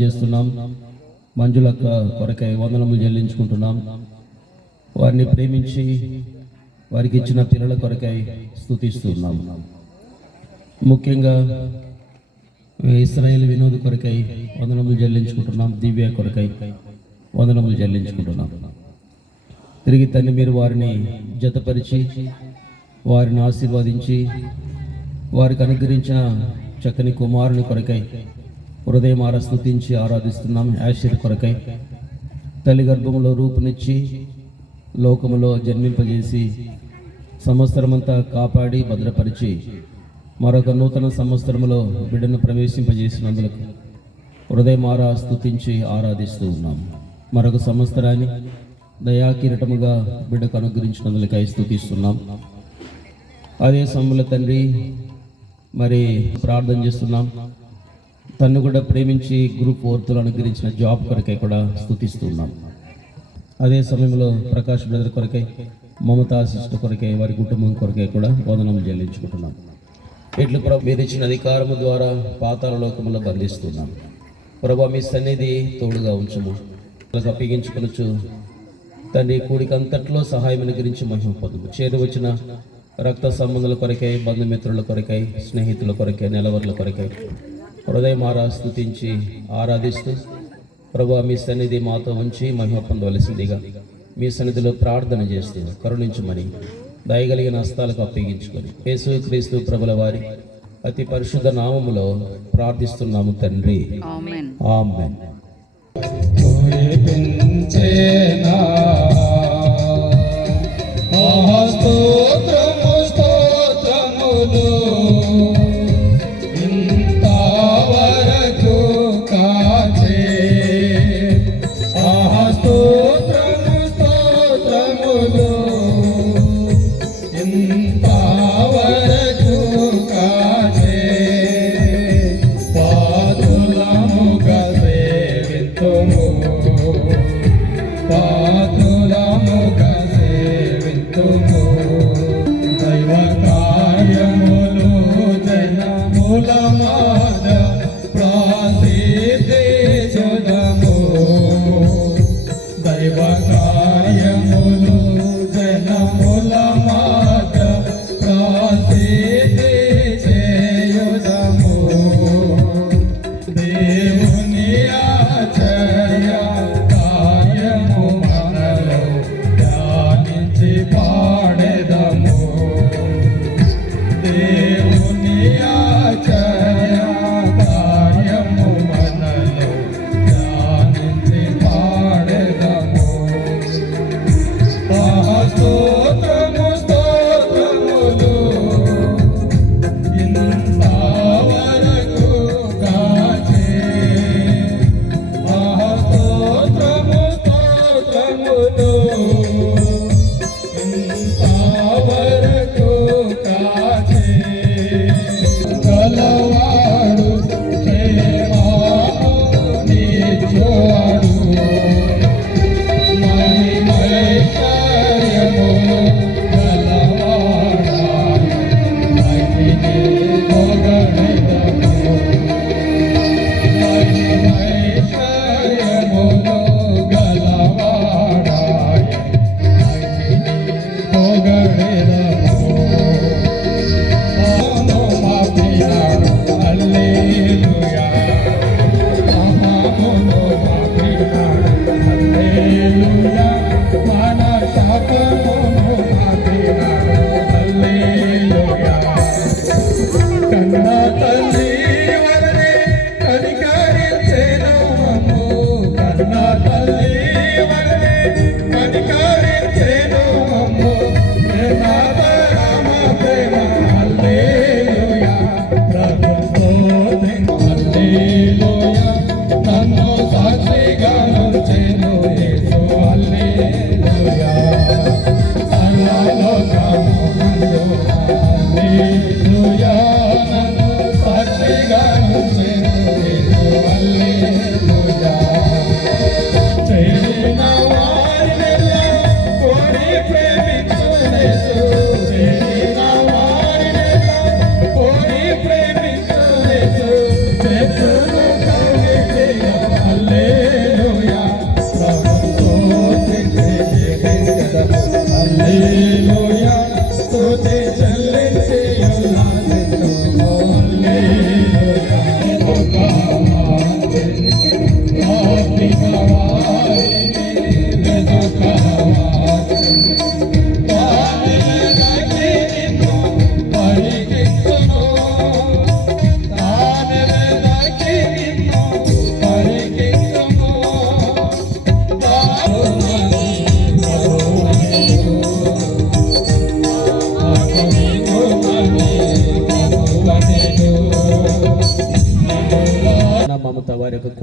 చేస్తున్నాం. మంజులక్క కొరకై వందనములు చెల్లించుకుంటున్నాం. వారిని ప్రేమించి వారికి ఇచ్చిన పిల్లల కొరకై స్తుతిస్తున్నాం. ముఖ్యంగా ఇస్రాయేల్ వినోద్ కొరకై వందనములు చెల్లించుకుంటున్నాం. దివ్య కొరకై వందనములు చెల్లించుకుంటున్నాం. తిరిగి తండ్రి మీరు వారిని జతపరిచి వారిని ఆశీర్వదించి వారికి అనుగ్రహించిన చక్కని కుమారుని కొరకై హృదయమార స్తుతించి ఆరాధిస్తున్నాం. యాషర్ కొరకై తల్లి గర్భంలో రూపునిచ్చి లోకములో జన్మింపజేసి సంవత్సరమంతా కాపాడి భద్రపరిచి మరొక నూతన సంవత్సరంలో బిడ్డను ప్రవేశింపజేసినందుకు హృదయమారా స్తుతించి ఆరాధిస్తూ ఉన్నాం. మరొక సంవత్సరాన్ని దయాకిరీటముగా బిడ్డకు అనుగ్రహించినందుకై స్తుతిస్తున్నాం. అదే సమయంలో తండ్రి మరి ప్రార్థన చేస్తున్నాం. తన్ను కూడా ప్రేమించి గ్రూప్ 4 అనుగ్రహించిన జాబ్ కొరకై కూడా స్తుతిస్తున్నాం. అదే సమయంలో ప్రకాష్ బ్రదర్ కొరకై మమతా సిస్టర్ కొరకై వారి కుటుంబం కొరకై కూడా వందనములు చెల్లించుకుంటున్నాం. ఇట్లు ప్రభు మీరు ఇచ్చిన అధికారము ద్వారా పాతాళ లోకములో బంధిస్తున్నాం. ప్రభు మీ సన్నిధి తోడుగా ఉంచము. అప్పగించుకొనొచ్చు తండ్రి కూడికంతట్లో సహాయం గురించి మహిమ పొందుము. చేరువచ్చిన రక్త సంబంధుల కొరకై బంధుమిత్రుల కొరకై స్నేహితుల కొరకై నెలవర్ల కొరకై హృదయమారా స్తుతించి ఆరాధిస్తూ ప్రభు మీ సన్నిధి మాతో ఉంచి మహిమ పొందవలసిందిగా మీ సన్నిధిలో ప్రార్థన చేస్తూ కరుణించమని దయగలిగిన హస్తాలకు అప్పగించుకొని యేసు క్రీస్తు ప్రభుల వారి అతి పరిశుద్ధ నామములో ప్రార్థిస్తున్నాము తండ్రి. ఆమేన్. ఆమేన్. ప్రసిద్ధి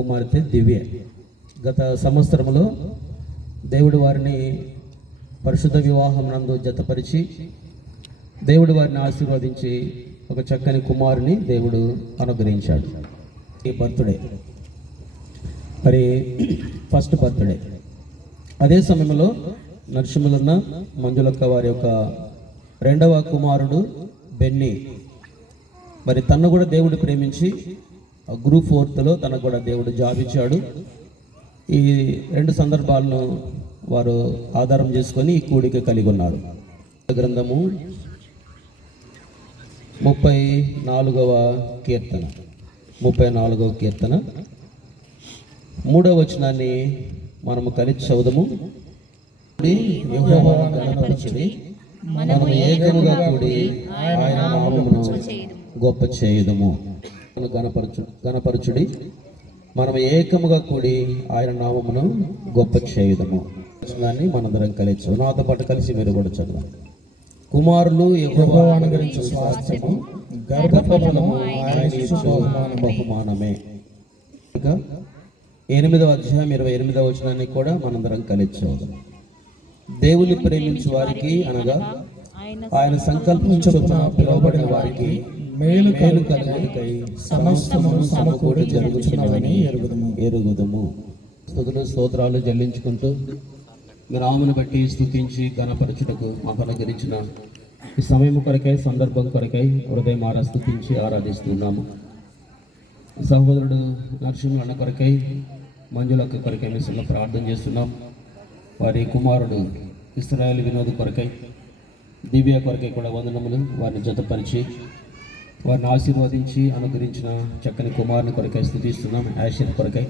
కుమార్తె దివ్య. గత సంవత్సరంలో దేవుడు వారిని పరిశుద్ధ వివాహం నందు జతపరిచి దేవుడు వారిని ఆశీర్వదించి ఒక చక్కని కుమారుని దేవుడు అనుగ్రహించాడు. ఈ బర్త్డే మరి ఫస్ట్ బర్త్డే. అదే సమయంలో నరసింహులన్న మంజులక్క వారి యొక్క రెండవ కుమారుడు బెన్నీ, మరి తను కూడా దేవుడు ప్రేమించి గ్రూప్ 4లో తనకు కూడా దేవుడు జాబ్ ఇచ్చాడు. ఈ రెండు సందర్భాలను వారు ఆధారం చేసుకొని ఈ కూడిక కలిగి ఉన్నారు. గ్రంథము 34వ కీర్తన 3వ వచనాన్ని మనము కలిసి చదువుదాము. యెహోవాను గణపరచుడి, మనము ఏకముగా కూడి ఆయన నామమును గొప్ప చేయుదము. గణపరచుడి, మనము ఏకముగా కూడి ఆయన నామమును గొప్ప చేయుదము. వచనాన్ని మనందరం కలిసి చదువు. నాతో పాటు కలిసి మీరు కూడా చదవండి. కుమారులు యెహోవాను అనుగ్రహించు స్వాస్థ్యము, గర్భఫలము ఆయన ఇచ్చు బహుమానమే. ఇక 8వ అధ్యాయం 28వ వచనాన్ని కూడా మనందరం కలిసి చదువుదాం. దేవుని ప్రేమించు వారికి అనగా ఆయన సంకల్పం చొప్పున పిలువబడిన వారికి మేలు కలుగుటకై సమస్తమును సమకూడి జరుగుచున్నవని ఎరుగుదుము. స్తుతులు స్తోత్రాలు చెల్లించుకుంటూ మీ నామమును బట్టి స్తుతించి ఘనపరచుటకు మాకు అనుగ్రహించిన ఈ సమయం కొరకై, సందర్భం కొరకై హృదయమారా స్తుతించి ఆరాధిస్తున్నాము. సహోదరుడు నరసింహ కొరకై, మంజులక్క కొరకై మిశ్రమ ప్రార్థన చేస్తున్నాం. వారి కుమారుడు ఇశ్రాయేలు వినోద్ కొరకై, దివ్య కొరకై కూడా వందనములు. వారిని జతపరిచి వారిని ఆశీర్వదించి అనుగ్రహించిన చక్కని కుమారుని కొరకై స్తుతిస్తున్నాం. యాషర్ కొరకై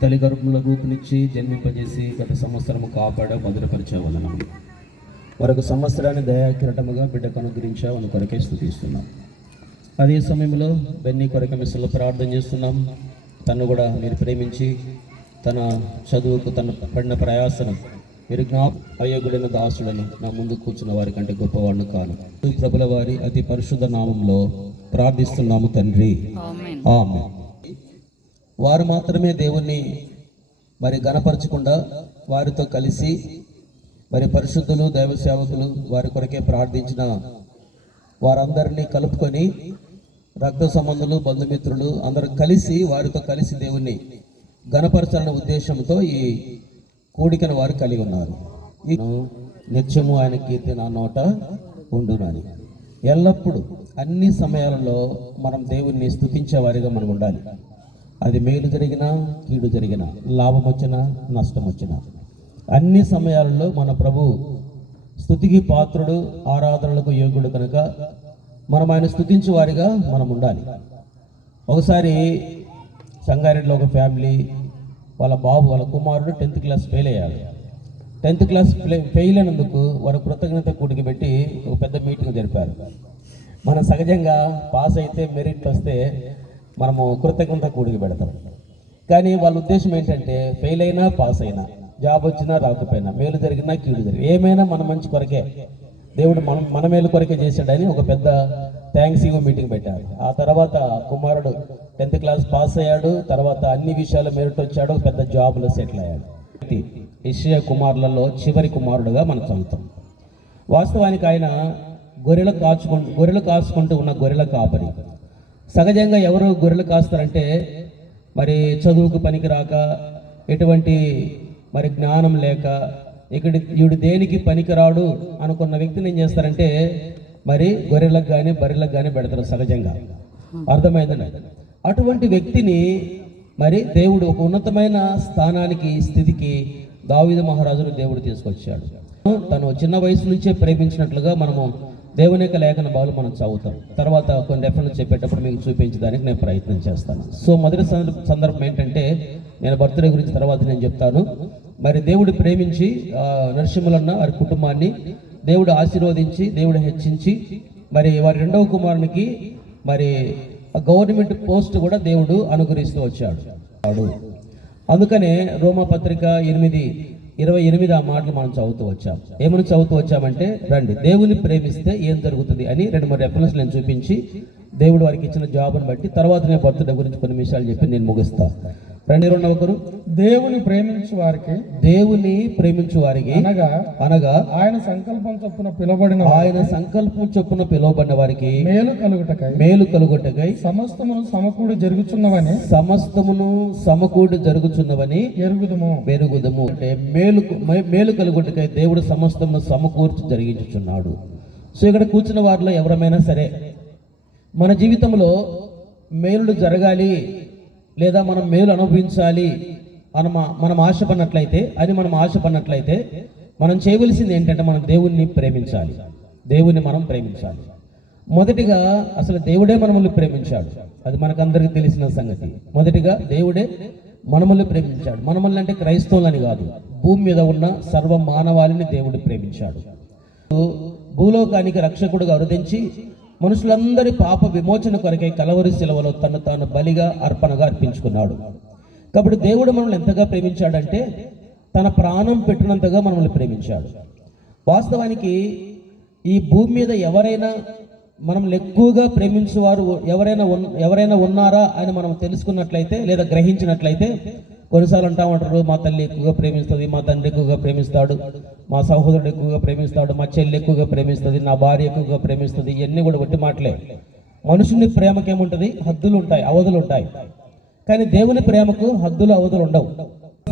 తల్లి గర్భంలో రూపునిచ్చి జన్మింపజేసి గత సంవత్సరము కాపాడ భద్రపరిచే వందనములు. మరొక సంవత్సరాన్ని దయాకిరటముగా బిడ్డకు అనుగ్రహించా అని కొరకై స్తుతిస్తున్నాం. అదే సమయంలో బెన్నీ కొరకై మిశ్రమ ప్రార్థన చేస్తున్నాం. తను కూడా మీరు ప్రేమించి తన చదువుకు తన పడిన ప్రయాసనం మీరు అయోగ్యుడైన దాసుడని నా ముందు కూర్చున్న వారి కంటే గొప్పవాడిని కాను. ప్రభుల వారి అతి పరిశుద్ధ నామంలో ప్రార్థిస్తున్నాము తండ్రి, ఆమేన్. వారు మాత్రమే దేవుణ్ణి మరి గణపరచకుండా వారితో కలిసి మరి పరిశుద్ధులు, దైవ సేవకులు వారి కొరకే ప్రార్థించిన వారందరినీ కలుపుకొని రక్త సంబంధులు, బంధుమిత్రులు అందరూ కలిసి వారితో కలిసి దేవుణ్ణి గణపరచాలనే ఉద్దేశంతో ఈ కూడికను వారు కలిగి ఉన్నారు. నిత్యము ఆయన కీర్తి నా నోట ఉండునని. ఎల్లప్పుడూ అన్ని సమయాలలో మనం దేవుణ్ణి స్తుతించే వారిగా మనం ఉండాలి. అది మేలు జరిగినా, కీడు జరిగినా, లాభం వచ్చినా, నష్టం వచ్చినా, అన్ని సమయాలలో మన ప్రభు స్తుతికి పాత్రుడు, ఆరాధనలకు యోగ్యుడు కనుక మనం ఆయన స్తుతించే వారిగా మనం ఉండాలి. ఒకసారి సంగారెడ్డిలో ఒక ఫ్యామిలీ వాళ్ళ కుమారుడు 10th క్లాస్ ఫెయిల్ అయ్యాడు. 10th క్లాస్ ఫెయిల్ అయినందుకు వారు కృతజ్ఞత కూడికి పెట్టి ఒక పెద్ద మీటింగ్ జరిపారు. మనం సహజంగా పాస్ అయితే, మెరిట్ వస్తే మనము కృతజ్ఞత కూడికి పెడతాం. కానీ వాళ్ళ ఉద్దేశం ఏంటంటే ఫెయిల్ అయినా, పాస్ అయినా, జాబ్ వచ్చినా రాకపోయినా, మేలు జరిగినా, కీడు జరిగినా, ఏమైనా మన మంచి కొరకే, దేవుడు మన మేలు కొరకే చేశాడని ఒక పెద్ద థ్యాంక్స్ గివ్ మీటింగ్ పెట్టారు. ఆ తర్వాత కుమారుడు 10th క్లాస్ పాస్ అయ్యాడు. తర్వాత అన్ని విషయాలు మెరిట్ వచ్చాడు, పెద్ద జాబ్లో సెటిల్ అయ్యాడు. యెషయా కుమారులలో చివరి కుమారుడుగా మనం చదువుతాం. వాస్తవానికి ఆయన గొర్రెలు కాచుకుంటూ ఉన్న గొర్రెల కాపరి. సహజంగా ఎవరు గొర్రెలు కాస్తారంటే మరి చదువుకు పనికిరాక, ఎటువంటి మరి జ్ఞానం లేక, వీడు దేనికి పనికిరాడు అనుకున్న వ్యక్తిని ఏం చేస్తారంటే మరి గొర్రెలకు కానీ బర్రెలకు కానీ పెడతారు సహజంగా. అర్థమైందండి. అటువంటి వ్యక్తిని మరి దేవుడు ఒక ఉన్నతమైన స్థానానికి, స్థితికి దావీదు మహారాజును దేవుడు తీసుకొచ్చాడు. తను చిన్న వయసు నుంచే ప్రేమించినట్లుగా మనము దేవుని యొక్క లేఖన భాగాలు మనం చదువుతాం. తర్వాత కొన్ని రెఫరెన్స్ చెప్పేటప్పుడు మీకు చూపించడానికి నేను ప్రయత్నం చేస్తాను. సో మొదటి సందర్భం ఏంటంటే, నేను బర్త్డే గురించి తర్వాత నేను చెప్తాను. మరి దేవుడు ప్రేమించి నరసింహులన్న వారి కుటుంబాన్ని దేవుడు ఆశీర్వదించి, దేవుడు హెచ్చించి, మరి వారి రెండవ కుమారునికి మరి గవర్నమెంట్ పోస్ట్ కూడా దేవుడు అనుగ్రహిస్తూ వచ్చాడు. అందుకనే రోమా పత్రిక 8 28 ఆ మాటలు మనం చదువుతూ వచ్చాం. ఏమని చదువుతూ వచ్చామంటే, రండి దేవుని ప్రేమిస్తే ఏం జరుగుతుంది అని 2-3 రెఫరెన్స్ నేను చూపించి దేవుడు వారికి ఇచ్చిన జాబ్ని బట్టి తర్వాత నేను బర్త్డే గురించి కొన్ని విషయాలు చెప్పి నేను ముగిస్తా. రండి ఒకరు. దేవుని ప్రేమించు వారికి, దేవుని ప్రేమించు వారికి అనగా ఆయన సంకల్పం చొప్పున పిలువబడిన, ఆయన సంకల్పం చొప్పున పిలువబడిన వారికి మేలు కలుగుటకై సమస్తమును సమకూడి జరుగుచున్నవని ఎరుగుదము. అంటే మేలు కలుగుటకై దేవుడు సమస్తమును సమకూర్చి జరిగించుచున్నాడు. సో ఇక్కడ కూర్చున్న వారిలో ఎవరమైనా సరే మన జీవితంలో మేలులు జరగాలి లేదా మనం మేలు అనుభవించాలి అని మనం ఆశపడినట్లయితే మనం చేయవలసింది ఏంటంటే మనం దేవుణ్ణి ప్రేమించాలి. మనం ప్రేమించాలి. మొదటిగా అసలు దేవుడే మనల్ని ప్రేమించాడు. అది మనకందరికీ తెలిసిన సంగతి. మొదటిగా దేవుడే మనల్ని ప్రేమించాడు. మనల్ని అంటే క్రైస్తవులని కాదు, భూమి మీద ఉన్న సర్వ మానవాళిని దేవుడు ప్రేమించాడు. భూలోకానికి రక్షకుడుగా అవతరించి మనుషులందరి పాప విమోచన కొరకై కలవరి శిలువలో తను తాను బలిగా అర్పణగా అర్పించుకున్నాడు. కాబట్టి దేవుడు మనల్ని ఎంతగా ప్రేమించాడంటే తన ప్రాణం పెట్టినంతగా మనల్ని ప్రేమించాడు. వాస్తవానికి ఈ భూమి మీద ఎవరైనా మనం ఎక్కువగా ప్రేమించేవారు ఎవరైనా ఉన్నారా అని మనం తెలుసుకున్నట్లయితే లేదా గ్రహించినట్లయితే, కొన్నిసార్లు అంటా ఉంటారు, మా తల్లి ఎక్కువగా ప్రేమిస్తుంది, మా తండ్రి ఎక్కువగా ప్రేమిస్తాడు, మా సహోదరుడు ఎక్కువగా ప్రేమిస్తాడు, మా చెల్లి ఎక్కువగా ప్రేమిస్తుంది, నా భార్య ఎక్కువగా ప్రేమిస్తుంది. ఇవన్నీ కూడా వట్టి మాటలే. మనుషుని ప్రేమకేముంటుంది? హద్దులు ఉంటాయి, అవధులు ఉంటాయి. కానీ దేవుని ప్రేమకు హద్దులు అవధులు ఉండవు.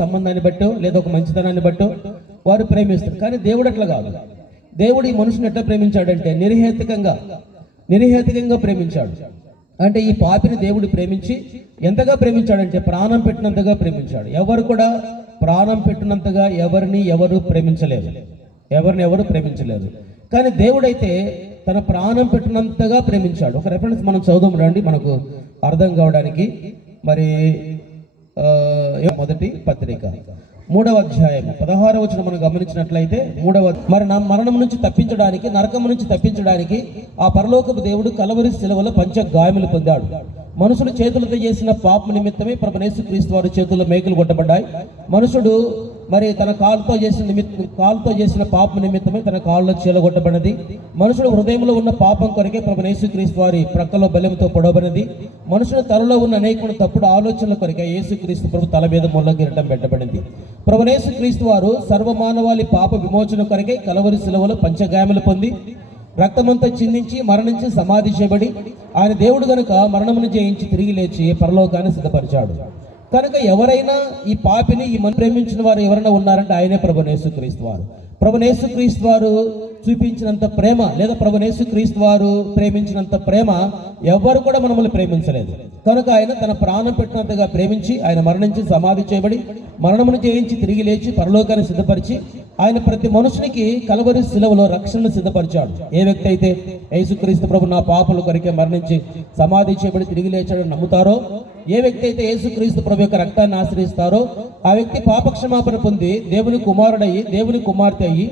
సంబంధాన్ని బట్టో లేదా ఒక మంచితనాన్ని బట్టో వారు ప్రేమిస్తారు. కానీ దేవుడు అట్లా కాదు. దేవుడు ఈ మనుషుని ఎట్లా ప్రేమించాడంటే నిరహేతుకంగా ప్రేమించాడు. అంటే ఈ పాపిని దేవుడు ప్రేమించి ఎంతగా ప్రేమించాడంటే ప్రాణం పెట్టినంతగా ప్రేమించాడు. ఎవరు కూడా ప్రాణం పెట్టినంతగా ఎవరు ప్రేమించలేరు. కానీ దేవుడైతే తన ప్రాణం పెట్టినంతగా ప్రేమించాడు. ఒక రెఫరెన్స్ మనం చదువుదాం రండి, మనకు అర్థం కావడానికి. మరి మొదటి పత్రిక 3వ అధ్యాయం 16వ వచనం మనం గమనించినట్లయితే, మరి నా మరణం నుంచి తప్పించడానికి, నరకం నుంచి తప్పించడానికి ఆ పరలోకపు దేవుడు కలవరి శిలువలో పంచగాయములు పొందాడు. మనుషుడు చేతులతో చేసిన పాప నిమిత్తమే ప్రభువైన యేసుక్రీస్తు వారి చేతుల్లో మేకులు కొట్టబడ్డాయి. మనుషుడు మరి తన కాలుతో చేసిన పాపం నిమిత్తమే తన కాళ్ళలో చీలగొట్టబడినది. మనుషుడు హృదయంలో ఉన్న పాపం కొరకే ప్రభువైన యేసుక్రీస్తు వారి ప్రక్కలో బలెంతో పొడవబడినది. మనుషుల తలలో ఉన్న అనేక తప్పుడు ఆలోచనల కొరకే యేసుక్రీస్తు ప్రభు తల మీద ముళ్ళ కిరీటం పెట్టబడింది. ప్రభువైన యేసుక్రీస్తు వారు సర్వమానవాళి పాప విమోచన కొరకే కలవరి శిలువలో పంచగాయములు పొంది రక్తమంతా చిందించి మరణించి సమాధి చేయబడి ఆయన దేవుడు గనుక మరణమును జయించి తిరిగి లేచి పరలోకాన్ని సిద్ధపరిచాడు. కనుక ఎవరైనా ఈ పాపిని ప్రేమించిన వారు ఎవరైనా ఉన్నారంటే ఆయనే ప్రభువైన యేసుక్రీస్తు వారు. ప్రభువైన యేసుక్రీస్తు వారు చూపించినంత ప్రేమ లేదా ప్రభువైన యేసుక్రీస్తు వారు ప్రేమించినంత ప్రేమ ఎవరు కూడా మనల్ని ప్రేమించలేదు. కనుక ఆయన తన ప్రాణం పెట్టినంతగా ప్రేమించి ఆయన మరణించి సమాధి చేయబడి మరణమును జయించి తిరిగి లేచి పరలోకాన్ని సిద్ధపరిచి ఆయన ప్రతి మనుషునికి కలవరి శిలువలో రక్షణను సిద్ధపరిచాడు. ఏ వ్యక్తి అయితే యేసుక్రీస్తు ప్రభు నా పాపల కొరకే మరణించి సమాధి చేయబడి తిరిగి లేచాడని నమ్ముతారో, ఏ వ్యక్తి అయితే యేసుక్రీస్తు ప్రభు యొక్క రక్తాన్ని ఆశ్రయిస్తారో ఆ వ్యక్తి పాపక్షమాపణ పొంది దేవుని కుమారుడయ్యి దేవుని కుమార్తె అయ్యి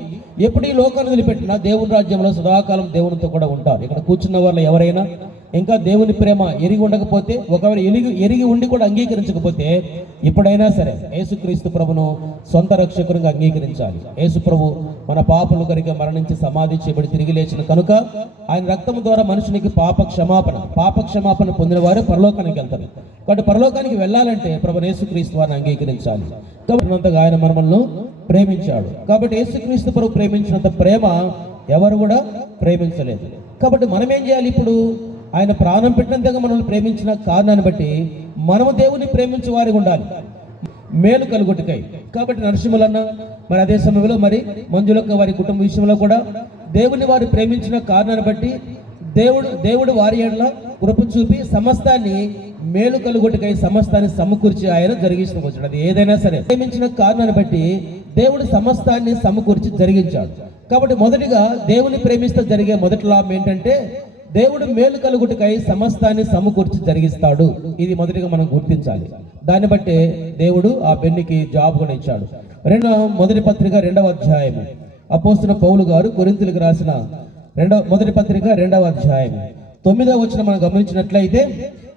ఎప్పుడు ఈ లోకాన్ని వదిలిపెట్టినా దేవుని రాజ్యంలో సదాకాలం దేవునితో కూడా ఉంటారు. ఇక్కడ కూర్చున్న వాళ్ళు ఎవరైనా ఇంకా దేవుని ప్రేమ ఎరిగి ఉండకపోతే, ఒకవేళ ఎరిగి ఉండి కూడా అంగీకరించకపోతే, ఇప్పుడైనా సరే యేసుక్రీస్తు ప్రభును సొంత రక్షకునిగా అంగీకరించాలి. యేసు ప్రభు మన పాపలు కొరకు మరణించి సమాధి చేయబడి తిరిగి లేచిన కనుక ఆయన రక్తము ద్వారా మనుషునికి పాప క్షమాపణ పొందిన వారు పరలోకానికి వెళ్తారు. కాబట్టి పరలోకానికి వెళ్ళాలంటే ప్రభువైన యేసుక్రీస్తు వారిని అంగీకరించాలి. కాబట్టి ఆయన మనల్ని ప్రేమించాడు. కాబట్టి యేసుక్రీస్తు ప్రభు ప్రేమించినంత ప్రేమ ఎవరు కూడా ప్రేమించలేదు. కాబట్టి మనం ఏం చేయాలి? ఇప్పుడు ఆయన ప్రాణం పెట్టినంతగా మనల్ని ప్రేమించిన కారణాన్ని బట్టి మనము దేవుని ప్రేమించే వారికి ఉండాలి, మేలు కలుగుటకై. కాబట్టి నరసింహులన్న మరి అదే సమయంలో మరి మంజులక్క వారి కుటుంబ విషయంలో కూడా దేవుని వారు ప్రేమించిన కారణాన్ని బట్టి దేవుడు వారి ఎడల కృప చూపి సమస్తాన్ని మేలు కలుగుటకై సమస్తాన్ని సమకూర్చి ఆయన జరిగిస్తూ వచ్చాడు. అది ఏదైనా సరే ప్రేమించిన కారణాన్ని బట్టి దేవుడు సమస్తాన్ని సమకూర్చి జరిగించాడు. కాబట్టి మొదటిగా దేవుని ప్రేమిస్తే జరిగే మొదటి లాభం ఏంటంటే దేవుడు మేలు కలుగుటకై సమస్తాన్ని సమకూర్చి జరిగిస్తాడు. ఇది మొదటిగా మనం గుర్తించాలి. దాన్ని బట్టే దేవుడు ఆ బెన్నికి జాబ్ కూడా ఇచ్చాడు. మొదటి పత్రిక 2వ అధ్యాయం అపోస్తలుడైన పౌలు గారు కొరింథీయులకు రాసిన మొదటి పత్రిక 2వ అధ్యాయం 9వ వచనం మనం గమనించినట్లయితే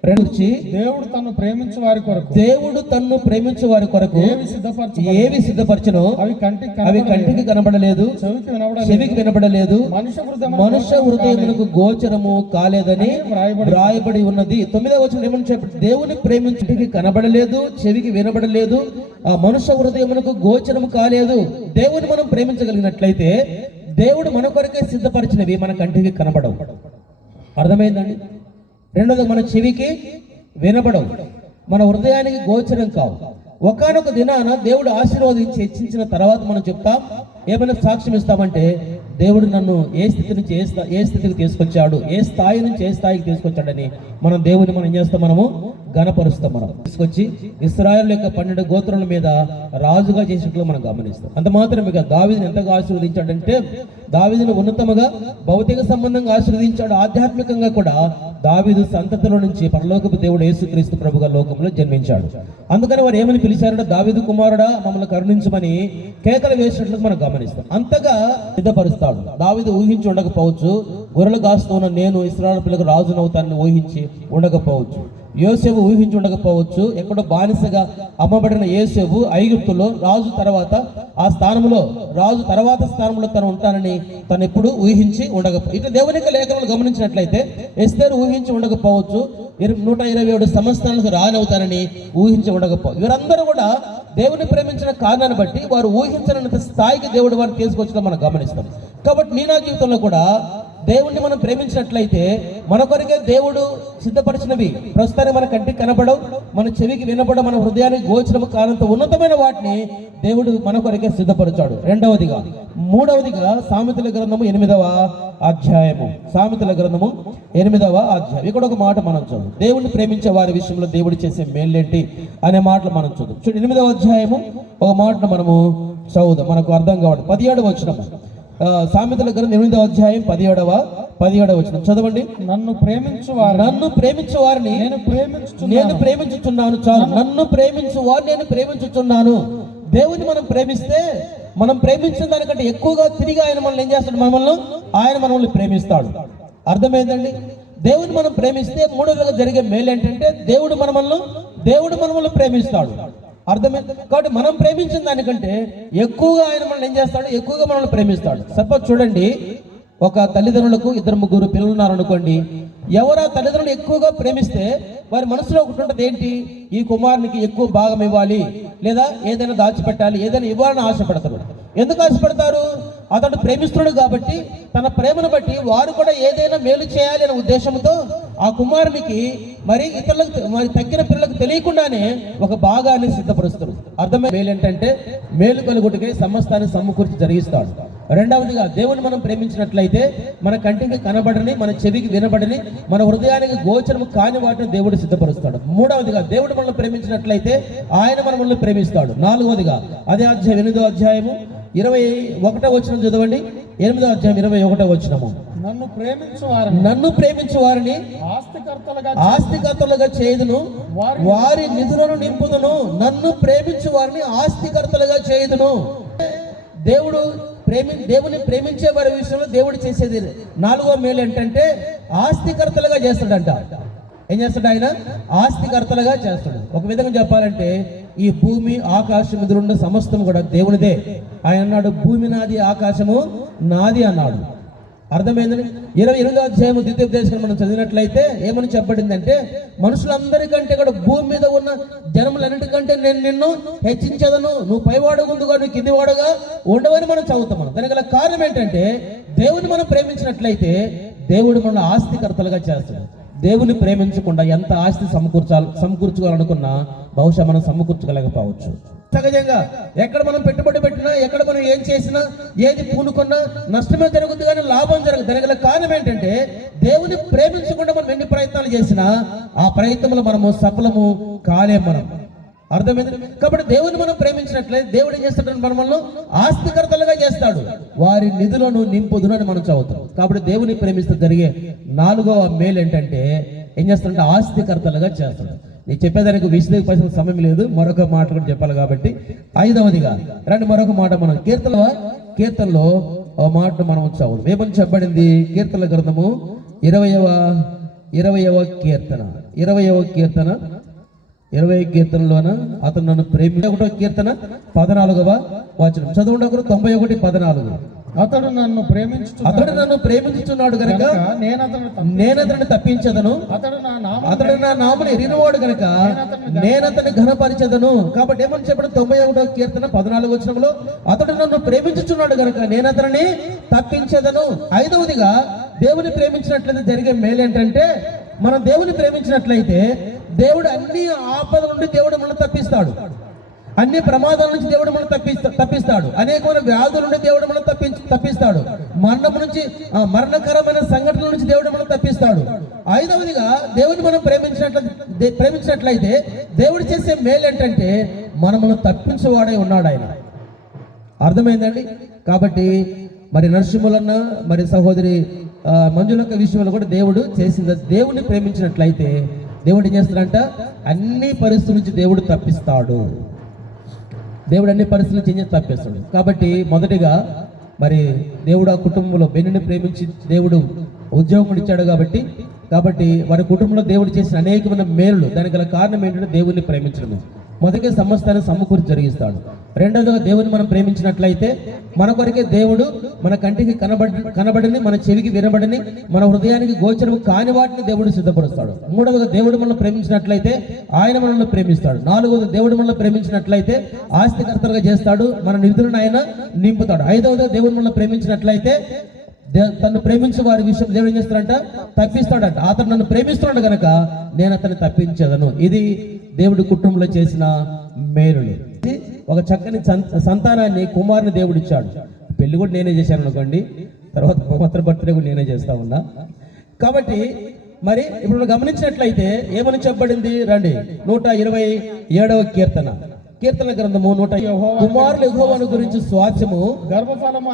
రెండుచి దేవుడు తను ప్రేమించు వారి కొరకు దేవుడు తన్ను ప్రేమించే వారి కొరకు ఏవి సిద్ధపరచనో అవి అవి కంటికి కనబడలేదు, చెవికి వినబడలేదు, మనుష్య హృదయమునకు గోచరము కాలేదని వ్రాయబడి ఉన్నది. 9వ వచనం ఏమని చెప్పి దేవుని ప్రేమించుటికి కనబడలేదు, చెవికి వినబడలేదు, ఆ మనుష్య హృదయమునకు గోచరము కాలేదు. దేవుని మనం ప్రేమించగలిగినట్లయితే దేవుడు మన కొరకే సిద్ధపరిచినవి మన కంటికి కనబడవు. అర్థమైందండి? రెండోది మన చెవికి వినబడవు, మన హృదయానికి గోచరం కావు. ఒకానొక దినాన దేవుడు ఆశీర్వాదించి హెచ్చించిన తర్వాత మనం చెప్తాం, ఏమైనా సాక్ష్యం ఇస్తామంటే దేవుడు నన్ను ఏ స్థితి నుంచి ఏ స్థితికి తీసుకొచ్చాడు, ఏ స్థాయి నుంచి ఏ స్థాయికి తీసుకొచ్చాడని మనం దేవుని మనం ఏం చేస్తాం, మనము గణపరుస్తాం. మనం తీసుకొచ్చి ఇశ్రాయేలు యొక్క 12 గోత్రముల మీద రాజుగా చేసినట్లు మనం గమనిస్తాం. అంత మాత్రమే కాదు, దావీదుని ఎంతగా ఆశీర్వదించాడంటే దావీదును ఉన్నతముగా భౌతిక సంబంధంగా ఆశీర్వదించాడు, ఆధ్యాత్మికంగా కూడా దావీదు సంతతిలో నుంచి పరలోకపు దేవుడు యేసుక్రీస్తు ప్రభుగా లోకంలో జన్మించాడు. అందుకని వారు ఏమని పిలిచారంటే దావీదు కుమారుడా మమ్మల్ని కరుణించమని కేకలు వేసినట్లు మనం గమనిస్తాం. అంతగా సిద్ధపరుస్తాడు. దావీదు ఊహించి ఉండకపోవచ్చు, గొర్రెలు కాస్తున్న నేను ఇశ్రాయేలు పిల్లకు రాజునవుతానని ఊహించి ఉండకపోవచ్చు, యోసేపు ఊహించి ఉండకపోవచ్చు, ఎక్కడో బానిసగా అమ్మబడిన యోసేపు ఐగుప్తులో రాజు తర్వాత ఆ స్థానంలో స్థానంలో తను ఉంటానని తను ఎప్పుడు ఊహించి ఉండకపోవచ్చు. ఇట్లా దేవుని యొక్క లేఖనాలు గమనించినట్లయితే ఎస్తేరు ఊహించి ఉండకపోవచ్చు, 127 సంవత్సరాలకు రానవుతానని ఊహించి ఉండకపోవచ్చు. వీరందరూ కూడా దేవుని ప్రేమించిన కారణాన్ని బట్టి వారు ఊహించనంత స్థాయికి దేవుడు వారిని తీసుకొచ్చడం మనం గమనిస్తాం. కాబట్టి నీ నా జీవితంలో కూడా దేవుణ్ణి మనం ప్రేమించినట్లయితే మన కొరకే దేవుడు సిద్ధపరిచినవి ప్రస్తుతానికి మన కంటికి కనబడవు, మన చెవికి వినబడవు, మన హృదయానికి గోచరము కానంత ఉన్నతమైన వాటిని దేవుడు మన కొరకే సిద్ధపరిచాడు. మూడవదిగా సామెతల గ్రంథము 8వ అధ్యాయము. సామెతల గ్రంథము 8వ అధ్యాయం. ఇక్కడ ఒక మాట మనం చదువు, దేవుణ్ణి ప్రేమించే వారి విషయంలో దేవుడు చేసే మేలేంటి అనే మాటలు మనం చదువు. 8వ అధ్యాయము ఒక మాటను మనము చదువుదాం, మనకు అర్థం కావడం. 17వ వచనము, సామెతల గ్రంథం 8వ అధ్యాయం 17వ వచనం చదవండి. నన్ను ప్రేమించు వారిని నేను ప్రేమించుచున్నాను. చాలు, నన్ను ప్రేమించు వారు నేను ప్రేమించుచున్నాను. దేవుని మనం ప్రేమిస్తే మనం ప్రేమించిన దానికంటే ఎక్కువగా తిరిగి ఆయన మనల్ని ఏం చేస్తాడు, ఆయన మనల్ని ప్రేమిస్తాడు. అర్థమైందండి? దేవుని మనం ప్రేమిస్తే మూడవగా జరిగే మేలు ఏంటంటే దేవుడు మనల్ని ప్రేమిస్తాడు. అర్థమైంది? కాబట్టి మనం ప్రేమించిన దానికంటే ఎక్కువగా ఆయన మనల్ని ఏం చేస్తాడు, ఎక్కువగా మనల్ని ప్రేమిస్తాడు. సపోజ్ చూడండి, ఒక తల్లిదండ్రులకు 2-3 పిల్లలు ఉన్నారనుకోండి, ఎవరు తల్లిదండ్రులు ఎక్కువగా ప్రేమిస్తే వారి మనసులో ఒకటి ఉంటుంది, ఏంటి, ఈ కుమారునికి ఎక్కువ భాగం ఇవ్వాలి, లేదా ఏదైనా దాచిపెట్టాలి, ఏదైనా ఇవ్వాలని ఆశపడతారు. ఎందుకు ఆశపడతారు? అతడు ప్రేమిస్తున్నాడు కాబట్టి తన ప్రేమను బట్టి వారు కూడా ఏదైనా మేలు చేయాలి అనే ఉద్దేశంతో ఆ కుమారునికి మరి ఇతరులకు మరి తక్కిన పిల్లలకు తెలియకుండానే ఒక భాగాన్ని సిద్ధపరుస్తారు. అర్థమై మేలు ఏంటంటే మేలు కలుగుటకే సమస్తాన్ని సమకూర్చి జరిగిస్తాడు. రెండవదిగా దేవుని మనం ప్రేమించినట్లయితే మన కంటికి కనబడని, మన చెవికి వినబడని, మన హృదయానికి గోచరము కాని వాటిని దేవుడు సిద్ధపరుస్తాడు. మూడవదిగా దేవుడు మనల్ని ప్రేమించినట్లయితే ఆయన మనల్ని ప్రేమిస్తాడు. నాలుగవదిగా అదే అధ్యాయం 8వ అధ్యాయము 21వ వచనం చదవండి. 8వ అధ్యాయం 21వ వచనము, నన్ను ప్రేమించు వారిని ఆస్తికర్తలుగా చేయుదును, వారి నిధులను నింపుదును. నన్ను ప్రేమించు వారిని ఆస్తికర్తలుగా చేయుదును. దేవుని ప్రేమించే వారి విషయంలో దేవుడు చేసేది 4వ మేలు ఏంటంటే ఆస్తికర్తలుగా చేస్తాడంట. ఏం చేస్తాడు? ఆయన ఆస్తికర్తలుగా చేస్తాడు. ఒక విధంగా చెప్పాలంటే ఈ భూమి ఆకాశం ఎదురుండే సమస్తం కూడా దేవునిదే. ఆయన అన్నాడు, భూమి నాది ఆకాశము నాది అన్నాడు. అర్థమైందని 28వ అధ్యాయము ద్వితీయోపదేశం మనం చదివినట్లయితే ఏమని చెప్పబడిందంటే, మనుషులందరికంటే కూడా భూమి మీద ఉన్న జనములన్నిటికంటే నేను నిన్ను హెచ్చించదను, నువ్వు పైవాడు ముందుగా నువ్వు కిందివాడుగా ఉండవని మనం చదువుతాం. దానికి గల కారణం ఏంటంటే దేవుని మనం ప్రేమించినట్లయితే దేవుడు మన ఆస్తికర్తలుగా చేస్తాడు. దేవుని ప్రేమించకుండా ఎంత ఆస్తి సమకూర్చుకోవాలనుకున్నా బహుశా మనం సమకూర్చుకోలేకపోవచ్చు. సహజంగా ఎక్కడ మనం పెట్టుబడి పెట్టినా, ఎక్కడ మనం ఏం చేసినా, ఏది పూనుకున్నా నష్టమే జరుగుతుంది కానీ లాభం జరగదు. దానికి గల కారణం ఏంటంటే దేవుని ప్రేమించకుండా మనం ఎన్ని ప్రయత్నాలు చేసినా ఆ ప్రయత్నంలో మనము సఫలము కాలేం. మనం అర్థమైంది? కాబట్టి దేవుని మనం ప్రేమించినట్లయితే దేవుడు ఏం చేస్తాడు, మనల్ని ఆస్తికర్తలుగా చేస్తాడు. వారి నిధులను నింపుదును అని మనం చదువుతాం. కాబట్టి దేవుని ప్రేమిస్తే జరిగే 4వ మేలు ఏంటంటే ఏం చేస్తాడంటే ఆస్తికర్తలుగా చేస్తాడు. నేను చెప్పేదానికి విశ్లేషణ సమయం లేదు, మరొక మాట కూడా చెప్పాలి కాబట్టి 5వదిగా రండి మరొక మాట మనం కీర్తనలో మాట మనం చదువు. ఏమని చెప్పబడింది? కీర్తనల గ్రంథము 20వ కీర్తన 20వ కీర్తనలోన అతను నన్ను 1వ కీర్తన 14వ వచనం చదవండి ఒకరు. 91:14. అతడు నన్ను ప్రేమించుచున్నాడు గనుక నేను అతన్ని తప్పించదను. అతడు నా నామమును ఎరిగినవాడు గనుక నేను అతన్ని ఘనపరిచెదను. కాబట్టి ఏమని చెప్పడం 91వ కీర్తన 14వ వచనంలో అతడు నన్ను ప్రేమించుచున్నాడు గనుక నేను అతనిని తప్పించదను. 5వదిగా దేవుని ప్రేమించినట్లయితే జరిగే మేలు ఏంటంటే, మనం దేవుని ప్రేమించినట్లయితే దేవుడు అన్ని ఆపదల నుండి దేవుడు మనల్ని తప్పిస్తాడు. అన్ని ప్రమాదాల నుంచి దేవుడు మనం తప్పిస్తాడు. అనేకమైన వ్యాధుల నుండి దేవుడు మనం తప్పిస్తాడు. మరణకరమైన సంఘటనల నుంచి దేవుడు మనం తప్పిస్తాడు. 5వదిగా దేవుని మనం ప్రేమించినట్లయితే దేవుడు చేసే మేలు ఏంటంటే మనల్ని తప్పించేవాడై ఉన్నాడు ఆయన. అర్థమైందండి? కాబట్టి మరి నరసింహులన్న మరి సహోదరి మంజులక్క విషయంలో కూడా దేవుడు చేసింది. దేవుని ప్రేమించినట్లయితే దేవుడు ఏం చేస్తాడంట, అన్ని పరిస్థితుల నుంచి దేవుడు తప్పిస్తాడు. దేవుడు అన్ని పరిస్థితుల నుంచి తప్పిస్తాడు. కాబట్టి మొదటిగా మరి దేవుడు ఆ కుటుంబంలో బెన్నుని ప్రేమించి దేవుడు ఉద్యోగం ఇచ్చాడు. కాబట్టి వారి కుటుంబంలో దేవుడు చేసిన అనేకమైన మేలు, దానికి గల కారణం ఏంటంటే దేవుడిని ప్రేమించడం. మొదటిగా సమస్తాన్ని సమకూర్చి జరిగిస్తాడు. రెండవదిగా దేవుని మనం ప్రేమించినట్లయితే మన కొరకే దేవుడు మన కంటికి కనబడని, మన చెవికి వినబడని, మన హృదయానికి గోచరం కాని వాటిని దేవుడు సిద్ధపరుస్తాడు. మూడవదిగా దేవుడు మనల్ని ప్రేమించినట్లయితే ఆయన మనల్ని ప్రేమిస్తాడు. నాలుగవది దేవుడు మనల్ని ప్రేమించినట్లయితే ఆస్తికర్తలుగా చేస్తాడు, మన నిధులను ఆయన నింపుతాడు. 5వదిగా దేవుడు మనల్ని ప్రేమించినట్లయితే తను ప్రేమించే వారి విషయం దేవుడు ఏం చేస్తాడంట, తప్పిస్తాడంట. అతను నన్ను ప్రేమిస్తున్నాడు గనక నేను అతన్ని తప్పించదను. ఇది దేవుడి కుటుంబంలో చేసిన మేలుని. ఒక చక్కని సంతానాన్ని, కుమారుని దేవుడు ఇచ్చాడు. పెళ్లి కూడా నేనే చేశాను అనుకోండి, తర్వాత బర్త్డే కూడా నేనే చేస్తా ఉన్నా. కాబట్టి మరి ఇప్పుడు గమనించినట్లయితే ఏమని చెప్పబడింది రండి. 127వ కీర్తన గ్రంథము 100. కుమారులు యెహోవాను గురించి స్వాస్థ్యము, గర్భఫలము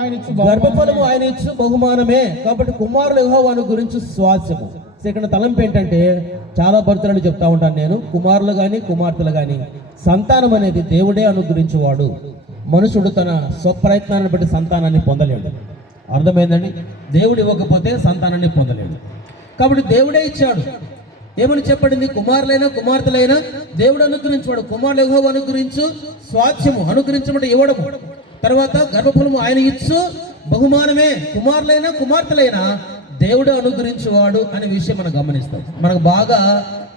ఆయన ఇచ్చు బహుమానమే. కాబట్టి కుమారులు యెహోవాను గురించి స్వాస్థ్యము. ఇక్కడ తలంపు ఏంటంటే, చాలా భర్తలను చెప్తా ఉంటాను నేను, కుమారులు కానీ కుమార్తెలు కానీ సంతానం అనేది దేవుడే అనుగ్రహించేవాడు. మనుషుడు తన స్వప్రయత్నాన్ని బట్టి సంతానాన్ని పొందలేడు. అర్థమైందండి? దేవుడు ఇవ్వకపోతే సంతానాన్ని పొందలేడు. కాబట్టి దేవుడే ఇచ్చాడు. ఏమని చెప్పడింది, కుమారులైనా కుమార్తెలైనా దేవుడు అనుగ్రహించేవాడు. కుమారులు యెహోవా అనుగ్రహించు స్వాస్థ్యము, అనుగ్రహించమంటే ఇవ్వడము. తర్వాత గర్భఫలము ఆయన ఇచ్చు బహుమానమే. కుమారులైనా కుమార్తెలైనా దేవుడు అనుగ్రహించేవాడు అనే విషయం మనం గమనిస్తాం. మనకు బాగా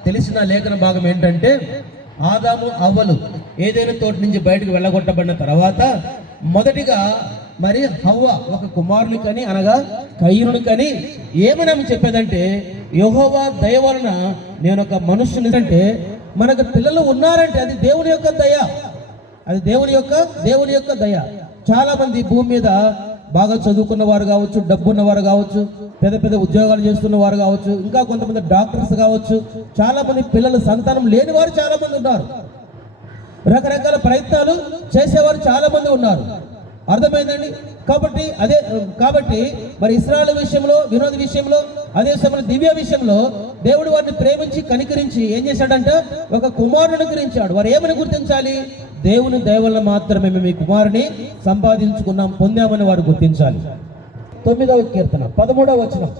తెలిసిన లేఖన భాగం ఏంటంటే, ఆదాము అవ్వలు ఏదైనా తోటి నుంచి బయటకు వెళ్ళగొట్టబడిన తర్వాత మొదటిగా మరి హవ్వ ఒక కుమారుని కని, అనగా కయీనుని కని ఏమని చెప్పేదంటే, యెహోవా దయ వలన నేను ఒక మనుష్యుని, అంటే మనకు పిల్లలు ఉన్నారంటే అది దేవుని యొక్క దయ. అది దేవుని యొక్క దయ. చాలా మంది భూమి మీద బాగా చదువుకున్న వారు కావచ్చు, డబ్బున్నవారు కావచ్చు, పెద్ద పెద్ద ఉద్యోగాలు చేస్తున్న వారు కావచ్చు, ఇంకా కొంతమంది డాక్టర్స్ కావచ్చు, చాలా మంది పిల్లలు సంతానం లేని వారు చాలా మంది ఉన్నారు. రకరకాల ప్రయత్నాలు చేసేవారు చాలా మంది ఉన్నారు. అర్థమైందండి? కాబట్టి మరి ఇశ్రాయేలు విషయంలో, వినోద్ విషయంలో, అదే సమయంలో దివ్య విషయంలో దేవుడు వారిని ప్రేమించి కనికరించి ఏం చేశాడంట, ఒక కుమారుని గురించాడు. వారు ఏమని గుర్తించాలి, దేవుని దయ వల్ల మాత్రమే మేము ఈ కుమారుని పొందామని వారు గుర్తించాలి. 9వ కీర్తన 13వ వచనం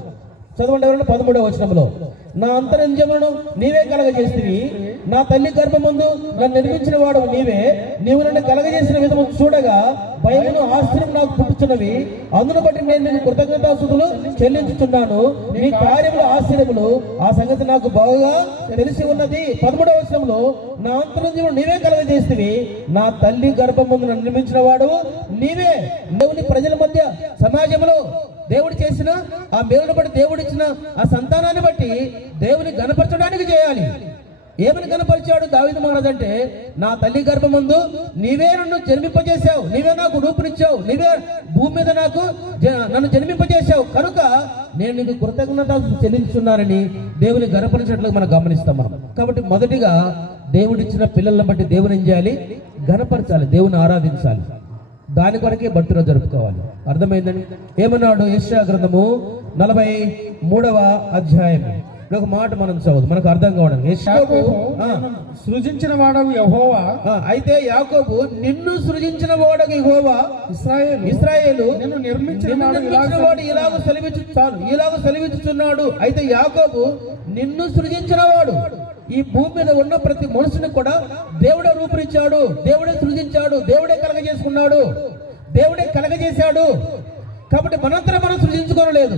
చదవండి ఎవరన్నా. 13వ వచనంలో, నా అంతరంజములను నీవే కలగజేసివి, నా తల్లి గర్భమందు నన్ను నిర్మించిన వాడు నీవే. నీవు నన్ను కలగజేసిన విధము చూడగా భయమును ఆశ్చర్యం నాకు పుట్టుచున్నవి. అందును బట్టి నేను నీకు కృతజ్ఞతాస్తుతులు చెల్లించుచున్నాను. నీ కార్యములు ఆశ్చర్యములు, ఆ సంగతి నాకు బాగా తెలిసి ఉన్నది. 13వ వచనంలో, నా అంతరంజములను నీవే కలగజేసివి, నా తల్లి గర్భమందు నన్ను నిర్మించిన వాడు నీవే. దేవుని ప్రజల మధ్య సమాజంలో దేవుడు చేసిన ఆ మేలును బట్టి, దేవుడు ఇచ్చిన ఆ సంతానాన్ని బట్టి దేవుని గణపరచడానికి చేయాలి. ఏమని గణపరిచాడు దావీదు మహారాజు అంటే, నా తల్లి గర్భమందు నీవే నన్ను జన్మింపజేశావు, నీవే నాకు రూపునిచ్చావు, నీవే భూమి మీద నన్ను జన్మింపజేశావు, కనుక నేను నీకు కృతజ్ఞతలు చెల్లించున్నానని దేవుని గణపరిచినట్లుగా మనం గమనిస్తాం మనం. కాబట్టి మొదటిగా దేవుడిచ్చిన పిల్లలను బట్టి దేవుని ఏం చేయాలి, గణపరచాలి, దేవుని ఆరాధించాలి. దాని కొరకే బర్త్డే జరుపుకోవాలి. అర్థమైందని ఏమన్నాడు యెషయా గ్రంథము 43వ అధ్యాయం ఒక మాట మనం చదువు మనకు అర్థం కావడం యాకోబు సృజించిన వాడవు యెహోవా, అయితే యాకోబు నిన్ను సృజించిన వాడకు యెహోవా, ఇశ్రాయేలు నిన్ను నిర్మించిన వాడు ఇలాగ సెలవిచ్చుచున్నాడు. అయితే యాకోబు నిన్ను సృజించిన వాడు. ఈ భూమి మీద ఉన్న ప్రతి మనుషుని కూడా దేవుడే రూపునిచ్చాడు, దేవుడే సృజించాడు, దేవుడే కలగజేసుకున్నాడు, దేవుడే కలగజేశాడు. కాబట్టి మనంతరం మనం సృజించుకోలేదు,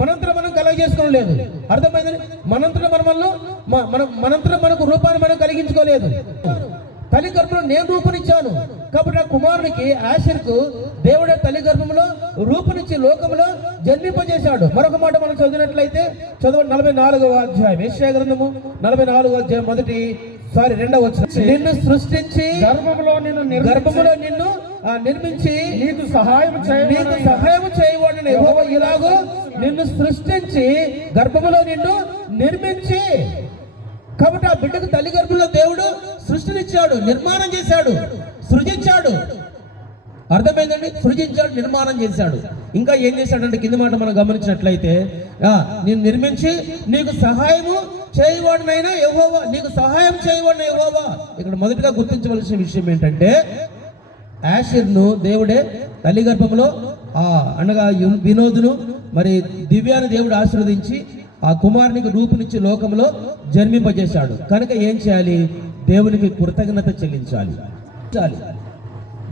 మనంతరం మనం కలగజేసుకోలేదు. అర్థమైందని మనంతరం మనంతరం మనకు రూపాన్ని మనం కలిగించుకోలేదు. తల్లి గర్భంలో నేను రూపునిచ్చాను. కాబట్టి నా కుమారునికి ఆషర్కు దేవుడే తల్లి గర్భంలో రూపునిచ్చి లోకంలో జన్మింపజేశాడు. మరొక మాట మనం చదివినట్లయితే 44వ అధ్యాయం యెషయా గ్రంథము 44వ అధ్యాయం 2వ వచనం. నిన్ను సృష్టించి గర్భములో నిన్ను నిర్మించి నీకు సహాయం చేయవాడని యెహోవా ఇలాగో నిన్ను సృష్టించి గర్భములో నిన్ను నిర్మించి. కాబట్టి ఆ బిడ్డకు తల్లి గర్భంలో దేవుడు సృష్టినిచ్చాడు, నిర్మాణం చేశాడు, సృజించాడు. అర్థమైందండి? సృజించాడు, నిర్మాణం చేశాడు. ఇంకా ఏం చేశాడంటే కింది మాట మనం గమనించినట్లయితే నేను నిర్మించి నీకు సహాయము చేయవాడినైనా యెహోవా, నీకు సహాయం చేయవాడిన యెహోవా. ఇక్కడ మొదటిగా గుర్తించవలసిన విషయం ఏంటంటే ఆషర్ను దేవుడే తల్లి గర్భంలో అనగా వినోదును మరి దివ్యాన్ని దేవుడు ఆశీర్వదించి ఆ కుమారునికి రూపునిచ్చి లోకంలో జన్మింపజేశాడు. కనుక ఏం చేయాలి? దేవునికి కృతజ్ఞత చెల్లించాలి,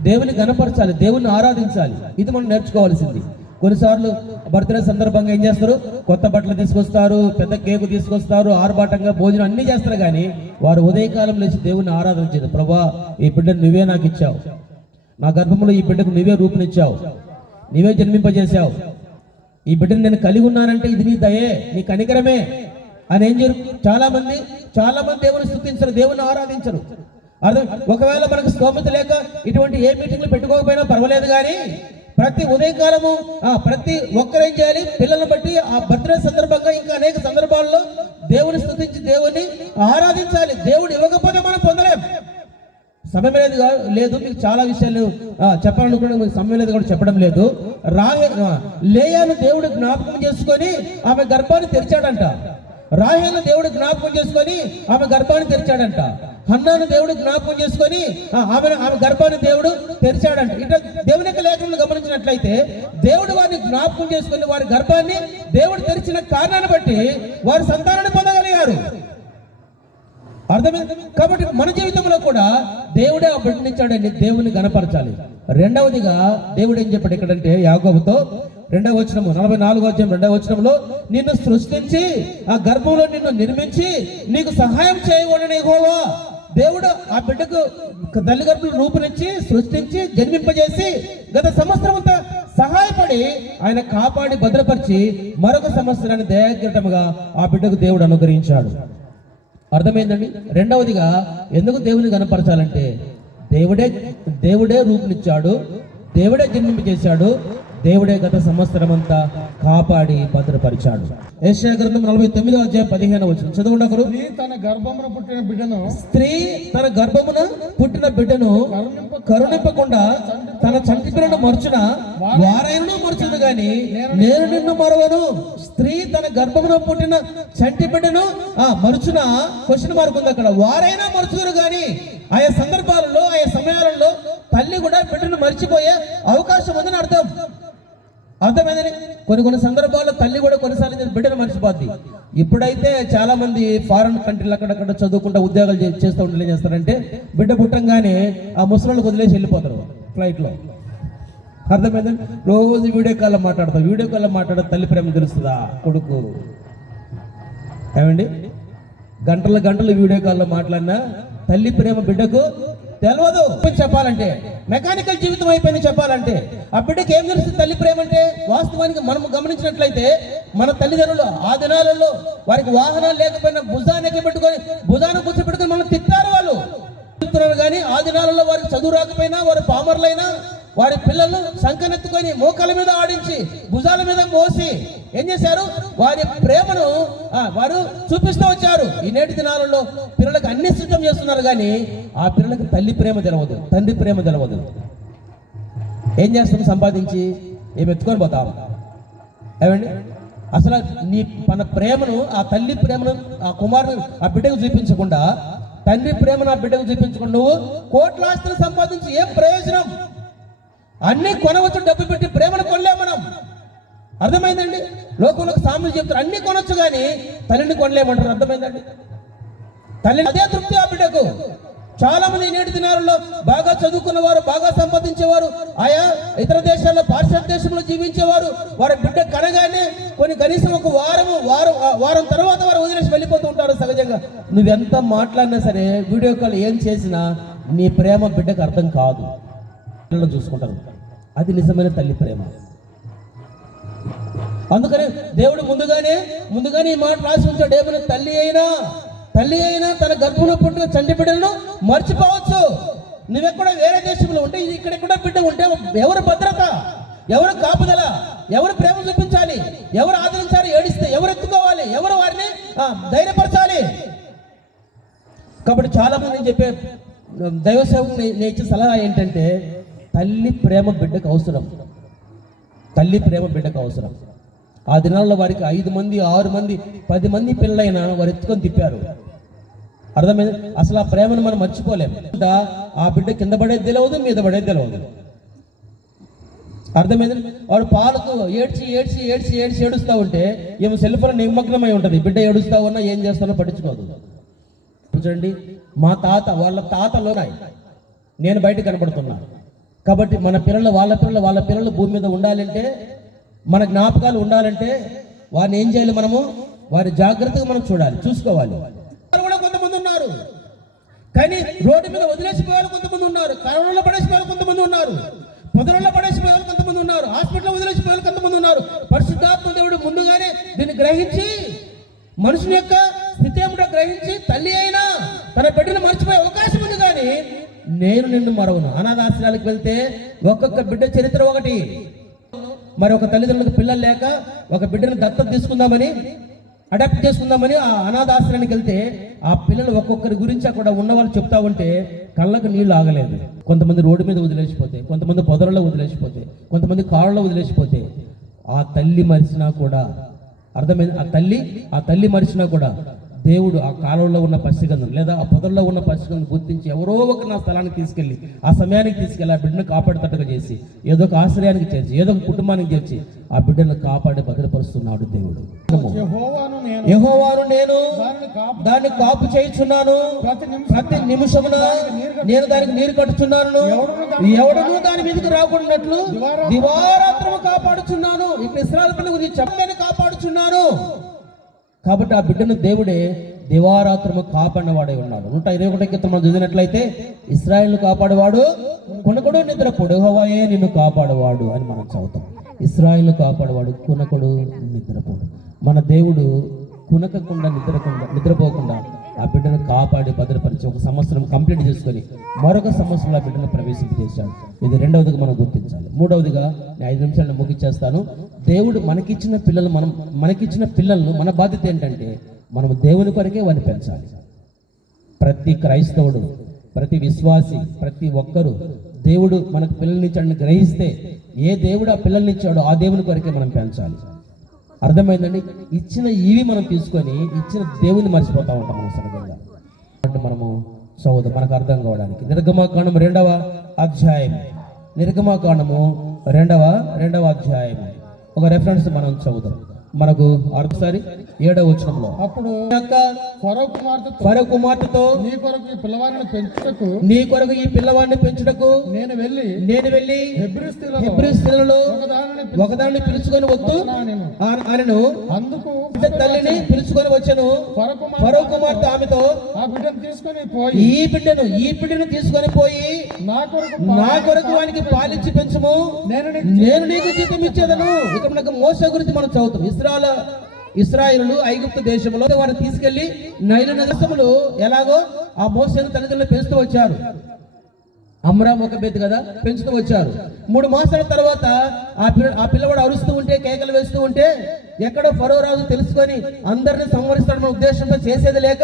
దేవుని గణపరచాలి, దేవుని ఆరాధించాలి. ఇది మనం నేర్చుకోవాల్సింది. కొన్నిసార్లు బర్త్డే సందర్భంగా ఏం చేస్తారు? కొత్త బట్టలు తీసుకొస్తారు, పెద్ద కేకు తీసుకొస్తారు, ఆర్భాటంగా భోజనం అన్ని చేస్తారు. కానీ వారు ఉదయకాలం లేచి దేవుని ఆరాధన చేయదు. ప్రభా, ఈ బిడ్డను నువ్వే నాకు ఇచ్చావు, నా గర్భంలో ఈ బిడ్డకు నువ్వే రూపునిచ్చావు, నీవే జన్మింపజేశావు, ఈ బిడ్డను నేను కలిగి ఉన్నానంటే ఇది నీ దయే, నీ కనికరమే అని ఏం జరు. చాలా మంది దేవుని స్తుతించరు, దేవుని ఆరాధించరు. అర్థం? ఒకవేళ మనకు స్తోమత లేక ఇటువంటి ఏ మీటింగ్లు పెట్టుకోకపోయినా పర్వాలేదు, కానీ ప్రతి ఉదయకాలము ప్రతి ఒక్కరు ఏం చేయాలి? పిల్లలను బట్టి ఆ బర్త్డే సందర్భంగా ఇంకా అనేక సందర్భాల్లో దేవుని స్తుతించి దేవుని ఆరాధించాలి. దేవుడు ఇవ్వకపోతే మనం పొందలేం. సమయం లేదు, మీకు చాలా విషయాలు చెప్పాలనుకుంటే మీకు సమయం లేదు కూడా చెప్పడం లేదు. లేయాను దేవుడు జ్ఞాపకం చేసుకొని ఆమె గర్భాన్ని తెరిచాడంట. రాహేలు దేవుడు జ్ఞాపకం చేసుకొని ఆమె గర్భాన్ని తెరిచాడంట. హన్నాను దేవుడు జ్ఞాపకం చేసుకొని ఆమె గర్భాన్ని దేవుడు తెరిచాడంట. ఇట్లా దేవుని యొక్క లేఖలను గమనించినట్లయితే దేవుడు వారిని జ్ఞాపకం చేసుకొని వారి గర్భాన్ని దేవుడు తెరిచిన కారణాన్ని బట్టి వారి సంతానాన్ని పొందగలిగారు. అర్థమైంది? కాబట్టి మన జీవితంలో కూడా దేవుడే ఆ బిడ్డనిచ్చాడని దేవుని గణపరచాలి. రెండవదిగా దేవుడు ఏం చెప్పాడు ఇక్కడంటే యాకోబుతో 2వ వచనము 44వ అధ్యాయం 2వ వచనంలో నిన్ను సృష్టించి ఆ గర్భంలో నిన్ను నిర్మించి నీకు సహాయం చేయవాడని యెహోవా. దేవుడు ఆ బిడ్డకు తల్లి గర్భంలో రూపునిచ్చి సృష్టించి జన్మింపజేసి గత సంవత్సరం అంతా సహాయపడి ఆయన కాపాడి భద్రపరిచి మరొక సంవత్సరాన్ని దయాగ్రతముగా ఆ బిడ్డకు దేవుడు అనుగ్రహించాడు. అర్థమైందండి? రెండవదిగా ఎందుకు దేవుని కనపరచాలంటే దేవుడే రూపునిచ్చాడు, దేవుడే జన్మింపజేశాడు, దేవుడే గత సంవత్సరం అంతా కాపాడి భద్రపరిచాడు. యెషయా గ్రంథం 49వ అధ్యాయం 15వ వచనం చదవండి. ఒకరు స్త్రీ తన గర్భమున పుట్టిన బిడ్డను కరుణింపకుండా తన చంటి పిల్లను మర్చున వారైనా మర్చును గాని నేను నిన్ను మరవను. స్త్రీ తన గర్భమున పుట్టిన చంటి బిడ్డను మరుచున క్వశ్చన్ మార్క్ ఉంది అక్కడ. వారైనా మరుచురు గాని ఆయా సందర్భాలలో ఆయా సమయాలలో తల్లి కూడా బిడ్డను మర్చిపోయే అవకాశం ఉందని అర్థం. అర్థమైందని? కొన్ని సందర్భాల్లో తల్లి కూడా కొన్నిసార్లు బిడ్డను మర్చిపోద్ది. ఇప్పుడైతే చాలా మంది ఫారెన్ కంట్రీలు అక్కడక్కడ చదువుకుంటా ఉద్యోగాలు చేస్తూ ఉంటే ఏం చేస్తారంటే బిడ్డ పుట్టంగానే ఆ ముసలిళ్ళకి వదిలేసి వెళ్ళిపోతారు ఫ్లైట్లో. అర్థమైందండి? రోజు వీడియో కాల్లో మాట్లాడతారు. వీడియో కాల్లో మాట్లాడే తల్లి ప్రేమ తెలుస్తుందా కొడుకు? ఏమండి? గంటలు వీడియో కాల్లో మాట్లాడినా తల్లి ప్రేమ బిడ్డకు తెలియదు. చెప్పాలంటే మెకానికల్ జీవితం అయిపోయింది. చెప్పాలంటే ఆ బిడ్డకి ఏం తెలుస్తుంది తల్లి ప్రేమ అంటే? వాస్తవానికి మనం గమనించినట్లయితే మన తల్లిదండ్రులు ఆ దినాలలో వారికి వాహనాలు లేకపోయినా భుజాన్ని ఎక్కబెట్టుకొని భుజాన్ని కూర్చోబెట్టుకొని మనం తిప్పారు వాళ్ళు కానీ ఆ దినాలలో వారికి చదువు రాకపోయినా వారు పామర్లైనా వారి పిల్లలు సంకనెత్తుకొని మోకాల మీద ఆడించి భుజాల మీద మోసి ఏం చేశారు? వారి ప్రేమను వారు చూపిస్తూ వచ్చారు. ఈ నేటి దినాలలో పిల్లలకు అన్ని సిద్ధం చేస్తున్నారు, కానీ ఆ పిల్లలకు తల్లి ప్రేమ తెలవదు, తండ్రి ప్రేమ తెలవదు. ఏం చేస్తాం? సంపాదించి ఏమి ఎత్తుకొని పోతాం. ఏమండి? అసలు మన ప్రేమను, ఆ తల్లి ప్రేమను ఆ కుమారుడు ఆ బిడ్డకు చూపించకుండా, తండ్రి ప్రేమను ఆ బిడ్డకు చూపించకుండా నువ్వు కోట్ల ఆస్తులు సంపాదించి ఏం ప్రయోజనం? అన్నీ కొనవచ్చు, డబ్బు పెట్టి ప్రేమను కొనలేం మనం. అర్థమైందండి? లోకంలోకి సామెతలు చెప్తారు అన్ని కొనొచ్చు కానీ తల్లిని కొనలేమంటారు. అర్థమైందండి? తల్లి అదే తృప్తి ఆ బిడ్డకు. చాలా మంది నేటి దినాలలో బాగా చదువుకున్నవారు, బాగా సంపాదించేవారు, ఆయా ఇతర దేశాల్లో పాశ్చాత్య దేశంలో జీవించేవారు, వారి బిడ్డ కనగానే కనీసం ఒక వారం తర్వాత వారు వదిలేసి వెళ్ళిపోతూ ఉంటారు. సహజంగా నువ్వెంత మాట్లాడినా సరే, వీడియో కాల్ ఏం చేసినా నీ ప్రేమ బిడ్డకు అర్థం కాదు. పిల్లలు చూసుకుంటారు. అది నిజమైన తల్లి ప్రేమ. అందుకని దేవుడు ముందుగానే ఈ మాట రాసి ఉంచాడు. ఏమైనా తల్లి అయినా తన గర్భంలో పుట్టిన చంటి బిడ్డలను మర్చిపోవచ్చు. నువ్వెక్కడ వేరే దేశంలో ఉంటే, ఇక్కడెక్కడ బిడ్డ ఉంటే ఎవరు భద్రత, ఎవరు కాపుదల, ఎవరు ప్రేమ చూపించాలి, ఎవరు ఆదరించాలి, ఏడిస్తే ఎవరు ఎత్తుకోవాలి, ఎవరు వారిని ధైర్యపరచాలి. కాబట్టి చాలా మంది చెప్పే దైవ సేవకు నేను ఇచ్చే సలహా ఏంటంటే, తల్లి ప్రేమ బిడ్డకు అవసరం. తల్లి ప్రేమ బిడ్డకు అవసరం. ఆ దినాల్లో వారికి 5 మంది 6 మంది 10 మంది పిల్లలైనా వారు ఎత్తుకొని తిప్పారు. అర్థమైంది? అసలు ఆ ప్రేమను మనం మర్చిపోలేము. ఆ బిడ్డ కింద పడేది తెలియదు, మీద పడేది తెలియదు. అర్థమైంది? వాడు పాలకు ఏడ్చి ఏడుస్తూ ఉంటే ఏమో సెల్ ఫోన్ నిమగ్నమై ఉంటుంది. బిడ్డ ఏడుస్తా ఉన్నా ఏం చేస్తానో పట్టించుకోదు. చూడండి, వాళ్ళ తాతలో నేను బయట కనబడుతున్నా. కాబట్టి మన పిల్లలు వాళ్ళ పిల్లలు భూమి మీద ఉండాలంటే, మన జ్ఞాపకాలు ఉండాలంటే వారిని ఏం చేయాలి? మనము వారి జాగ్రత్తగా మనం చూసుకోవాలి. కూడా కొంతమంది ఉన్నారు, కానీ రోడ్డు మీద వదిలేసిపోయారు కొంతమంది ఉన్నారు, కరోనాలో పడేసిపోయారు కొంతమంది ఉన్నారు, పొదలలో పడేసిపోయారు కొంతమంది ఉన్నారు, హాస్పిటల్లో వదిలేసిపోయారు కొంతమంది ఉన్నారు. పరిశుద్ధాత్మ దేవుడు ముందుగానే దీన్ని గ్రహించి, మనుషుని యొక్క స్థితి ఏమిటో గ్రహించి, తల్లి అయినా తన బిడ్డను మర్చిపోయే అవకాశం ఉంది. కానీ నేను నిన్ను మరవను. అనాథాశ్రయాలకు వెళ్తే ఒక్కొక్క బిడ్డ చరిత్ర ఒకటి. మరి ఒక తల్లిదండ్రులకు పిల్లలు లేక ఒక బిడ్డను దత్తత తీసుకుందామని, అడాప్ట్ చేసుకుందామని ఆ అనాథాశ్రయానికి వెళ్తే ఆ పిల్లలు ఒక్కొక్కరి గురించి అక్కడ ఉన్న వాళ్ళు చెప్తా ఉంటే కళ్ళకు నీళ్లు ఆగలేదు. కొంతమంది రోడ్డు మీద వదిలేసిపోతే, కొంతమంది పొదలలో వదిలేసిపోతే, కొంతమంది కాళ్ళలో వదిలేసిపోతే, ఆ తల్లి మరిచినా కూడా, అర్థమైంది? ఆ తల్లి మరిచినా కూడా దేవుడు ఆ కాలంలో ఉన్న పసిగంధం లేదా ఆ పొదల్లో ఉన్న పసిగంధం గుర్తించి ఎవరో ఒక నా స్థలానికి తీసుకెళ్ళి, ఆ సమయానికి తీసుకెళ్ళి ఆ బిడ్డను కాపాడేటట్టుగా చేసి, ఏదో ఒక ఆశ్రయానికి చేర్చి, ఏదో ఒక కుటుంబానికి చేర్చి ఆ బిడ్డను కాపాడి భద్రపరుస్తున్నాడు దేవుడు. యెహోవాను నేను దాన్ని కాపు చేయుచున్నాను, ప్రతి నిమిషమున నేను దానికి నీరు కట్టుచున్నాను, ఎవడును దాని మీదకి రాకుండాట్లు దివారాత్రము కాపాడుచున్నాను. ఇక్కడ ఇశ్రాయేలు పిల్లల గురించి చెప్పని కాపాడుచున్నాను. కాబట్టి ఆ బిడ్డను దేవుడే దివారాత్రము కాపాడినవాడే ఉన్నాడు. 121 కీర్తన మనం చదివినట్లయితే, ఇశ్రాయేలును కాపాడేవాడు కునకుడు నిద్రపోడు, యెహోవాయే నిన్ను కాపాడేవాడు అని మనం చదువుతాం. ఇశ్రాయేలును కాపాడేవాడు కునకుడు నిద్రపోడు. మన దేవుడు కునకకుండా నిద్రపోకుండా ఆ బిడ్డను కాపాడి భద్రపరిచి ఒక సంవత్సరం కంప్లీట్ చేసుకొని మరొక సంవత్సరంలో ఆ బిడ్డను ప్రవేశింపజేశాడు. ఇది రెండవదిగా మనం గుర్తించాలి. మూడవదిగా నేను 5 నిమిషాలను ముగించేస్తాను. దేవుడు మనకిచ్చిన పిల్లలను మన బాధ్యత ఏంటంటే, మనము దేవుని కొరకే వారిని పెంచాలి. ప్రతి క్రైస్తవుడు, ప్రతి విశ్వాసి, ప్రతి ఒక్కరూ దేవుడు మనకు పిల్లల్నిచ్చాడని గ్రహిస్తే, ఏ దేవుడు ఆ పిల్లల్నిచ్చాడో ఆ దేవుని కొరకే మనం పెంచాలి. అర్థమైందండి? ఇచ్చిన ఇవి మనం తీసుకొని ఇచ్చిన దేవుని మర్చిపోతా ఉంటాం మనం సడన్గా. అంటే మనము చదువుదాం మనకు అర్థం కావడానికి. నిర్గమాకాండం 2వ అధ్యాయం, నిర్గమాకాండము 2వ అధ్యాయం ఒక రెఫరెన్స్ మనం చదువుదాం. మనకు ఒకసారి 7వ వచనంలో, అప్పుడు ఫరో కుమార్తెతో నీ కొరకు ఈ పిల్లవాడిని పెంచుటకు నేను వెళ్ళి హెబ్రీ స్త్రీలలో ఒకదాన్ని పిలుచుకొని వద్దు అనను. అందుకు తల్లిని పిలుచుకొని వచ్చాను. ఫరో కుమార్తె ఆమెతో, ఈ బిడ్డను తీసుకొని పోయి నా కొరకు వానికి పాలిచ్చి పెంచుము, నేను నీకు జీతం ఇచ్చేదను. ఇక్కడ మనకు మోసే గురించి మనం చదువుతాం. ఇశ్రాయేలు ఐగుప్తు దేశంలో వారిని తీసుకెళ్లి నైలు నగరములు ఎలాగో ఆ మోసేను తల్లిదండ్రులు పెంచుతూ వచ్చారు. అమ్రామ్ ఒక బెత్ కదా పెంచుతూ వచ్చారు. 3 మాసాల తర్వాత ఆ పిల్లవాడు అరుస్తూ ఉంటే, కేకలు వేస్తూ ఉంటే, ఎక్కడో ఫరో రాజు తెలుసుకొని అందరిని సంహరిస్తాడన్న ఉద్దేశంతో చేసేది లేక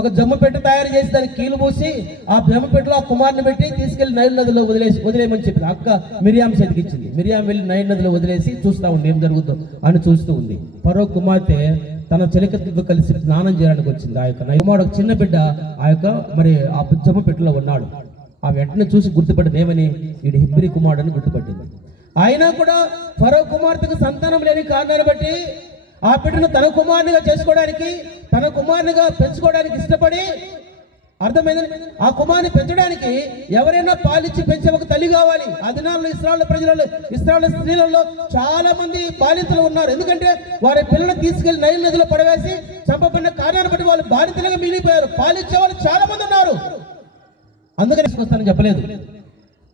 ఒక జమ్ము పెట్టె తయారు చేసి దానికి కీలు పూసి ఆ జమ్ము పెట్టెలో ఆ కుమారుని పెట్టి తీసుకెళ్లి నైల్ నదిలో వదిలేయమని చెప్పింది. అక్క మిరియాం చేతికి ఇచ్చింది. మిరియాం వెళ్ళి నైల్ నదిలో వదిలేసి చూస్తా ఉంది ఏం జరుగుతుందో అని చూస్తూ ఉంది. ఫరో కుమార్తె తన చెలికత్తెతో కలిసి స్నానం చేయడానికి వచ్చింది. ఆ యొక్క కుమారుడు ఒక చిన్న బిడ్డ ఆ యొక్క మరి ఆ జమ్ము పెట్టెలో ఉన్నాడు. ఆ వెంటనే చూసి గుర్తుపట్టింది, ఏమని, వీడి హెబ్రీ కుమారుడు అని గుర్తుపట్టింది. అయినా కూడా ఫరో కుమార్తెకు సంతానం లేని కారణాన్ని బట్టి ఆ బిడ్డను తన కుమారునిగా చేసుకోవడానికి, తన కుమారునిగా పెంచుకోవడానికి ఇష్టపడి, అర్థమైందని, ఆ కుమారుని పెంచడానికి ఎవరైనా పాలిచ్చి పెంచే ఒక తల్లి కావాలి. ఆ దినాల్లో ఇశ్రాయేలు ప్రజలలో, ఇశ్రాయేలు స్త్రీలలో చాలా మంది బాలింతలు ఉన్నారు. ఎందుకంటే వారి పిల్లలను తీసుకెళ్లి నైల్ నదిలో పడవేసి చంపబడిన కారణాన్ని బట్టి వాళ్ళు బాలింతలుగా మిగిలిపోయారు. పాలిచ్చే వాళ్ళు చాలా మంది ఉన్నారు. అందుకని తీసుకొస్తానని చెప్పలేదు.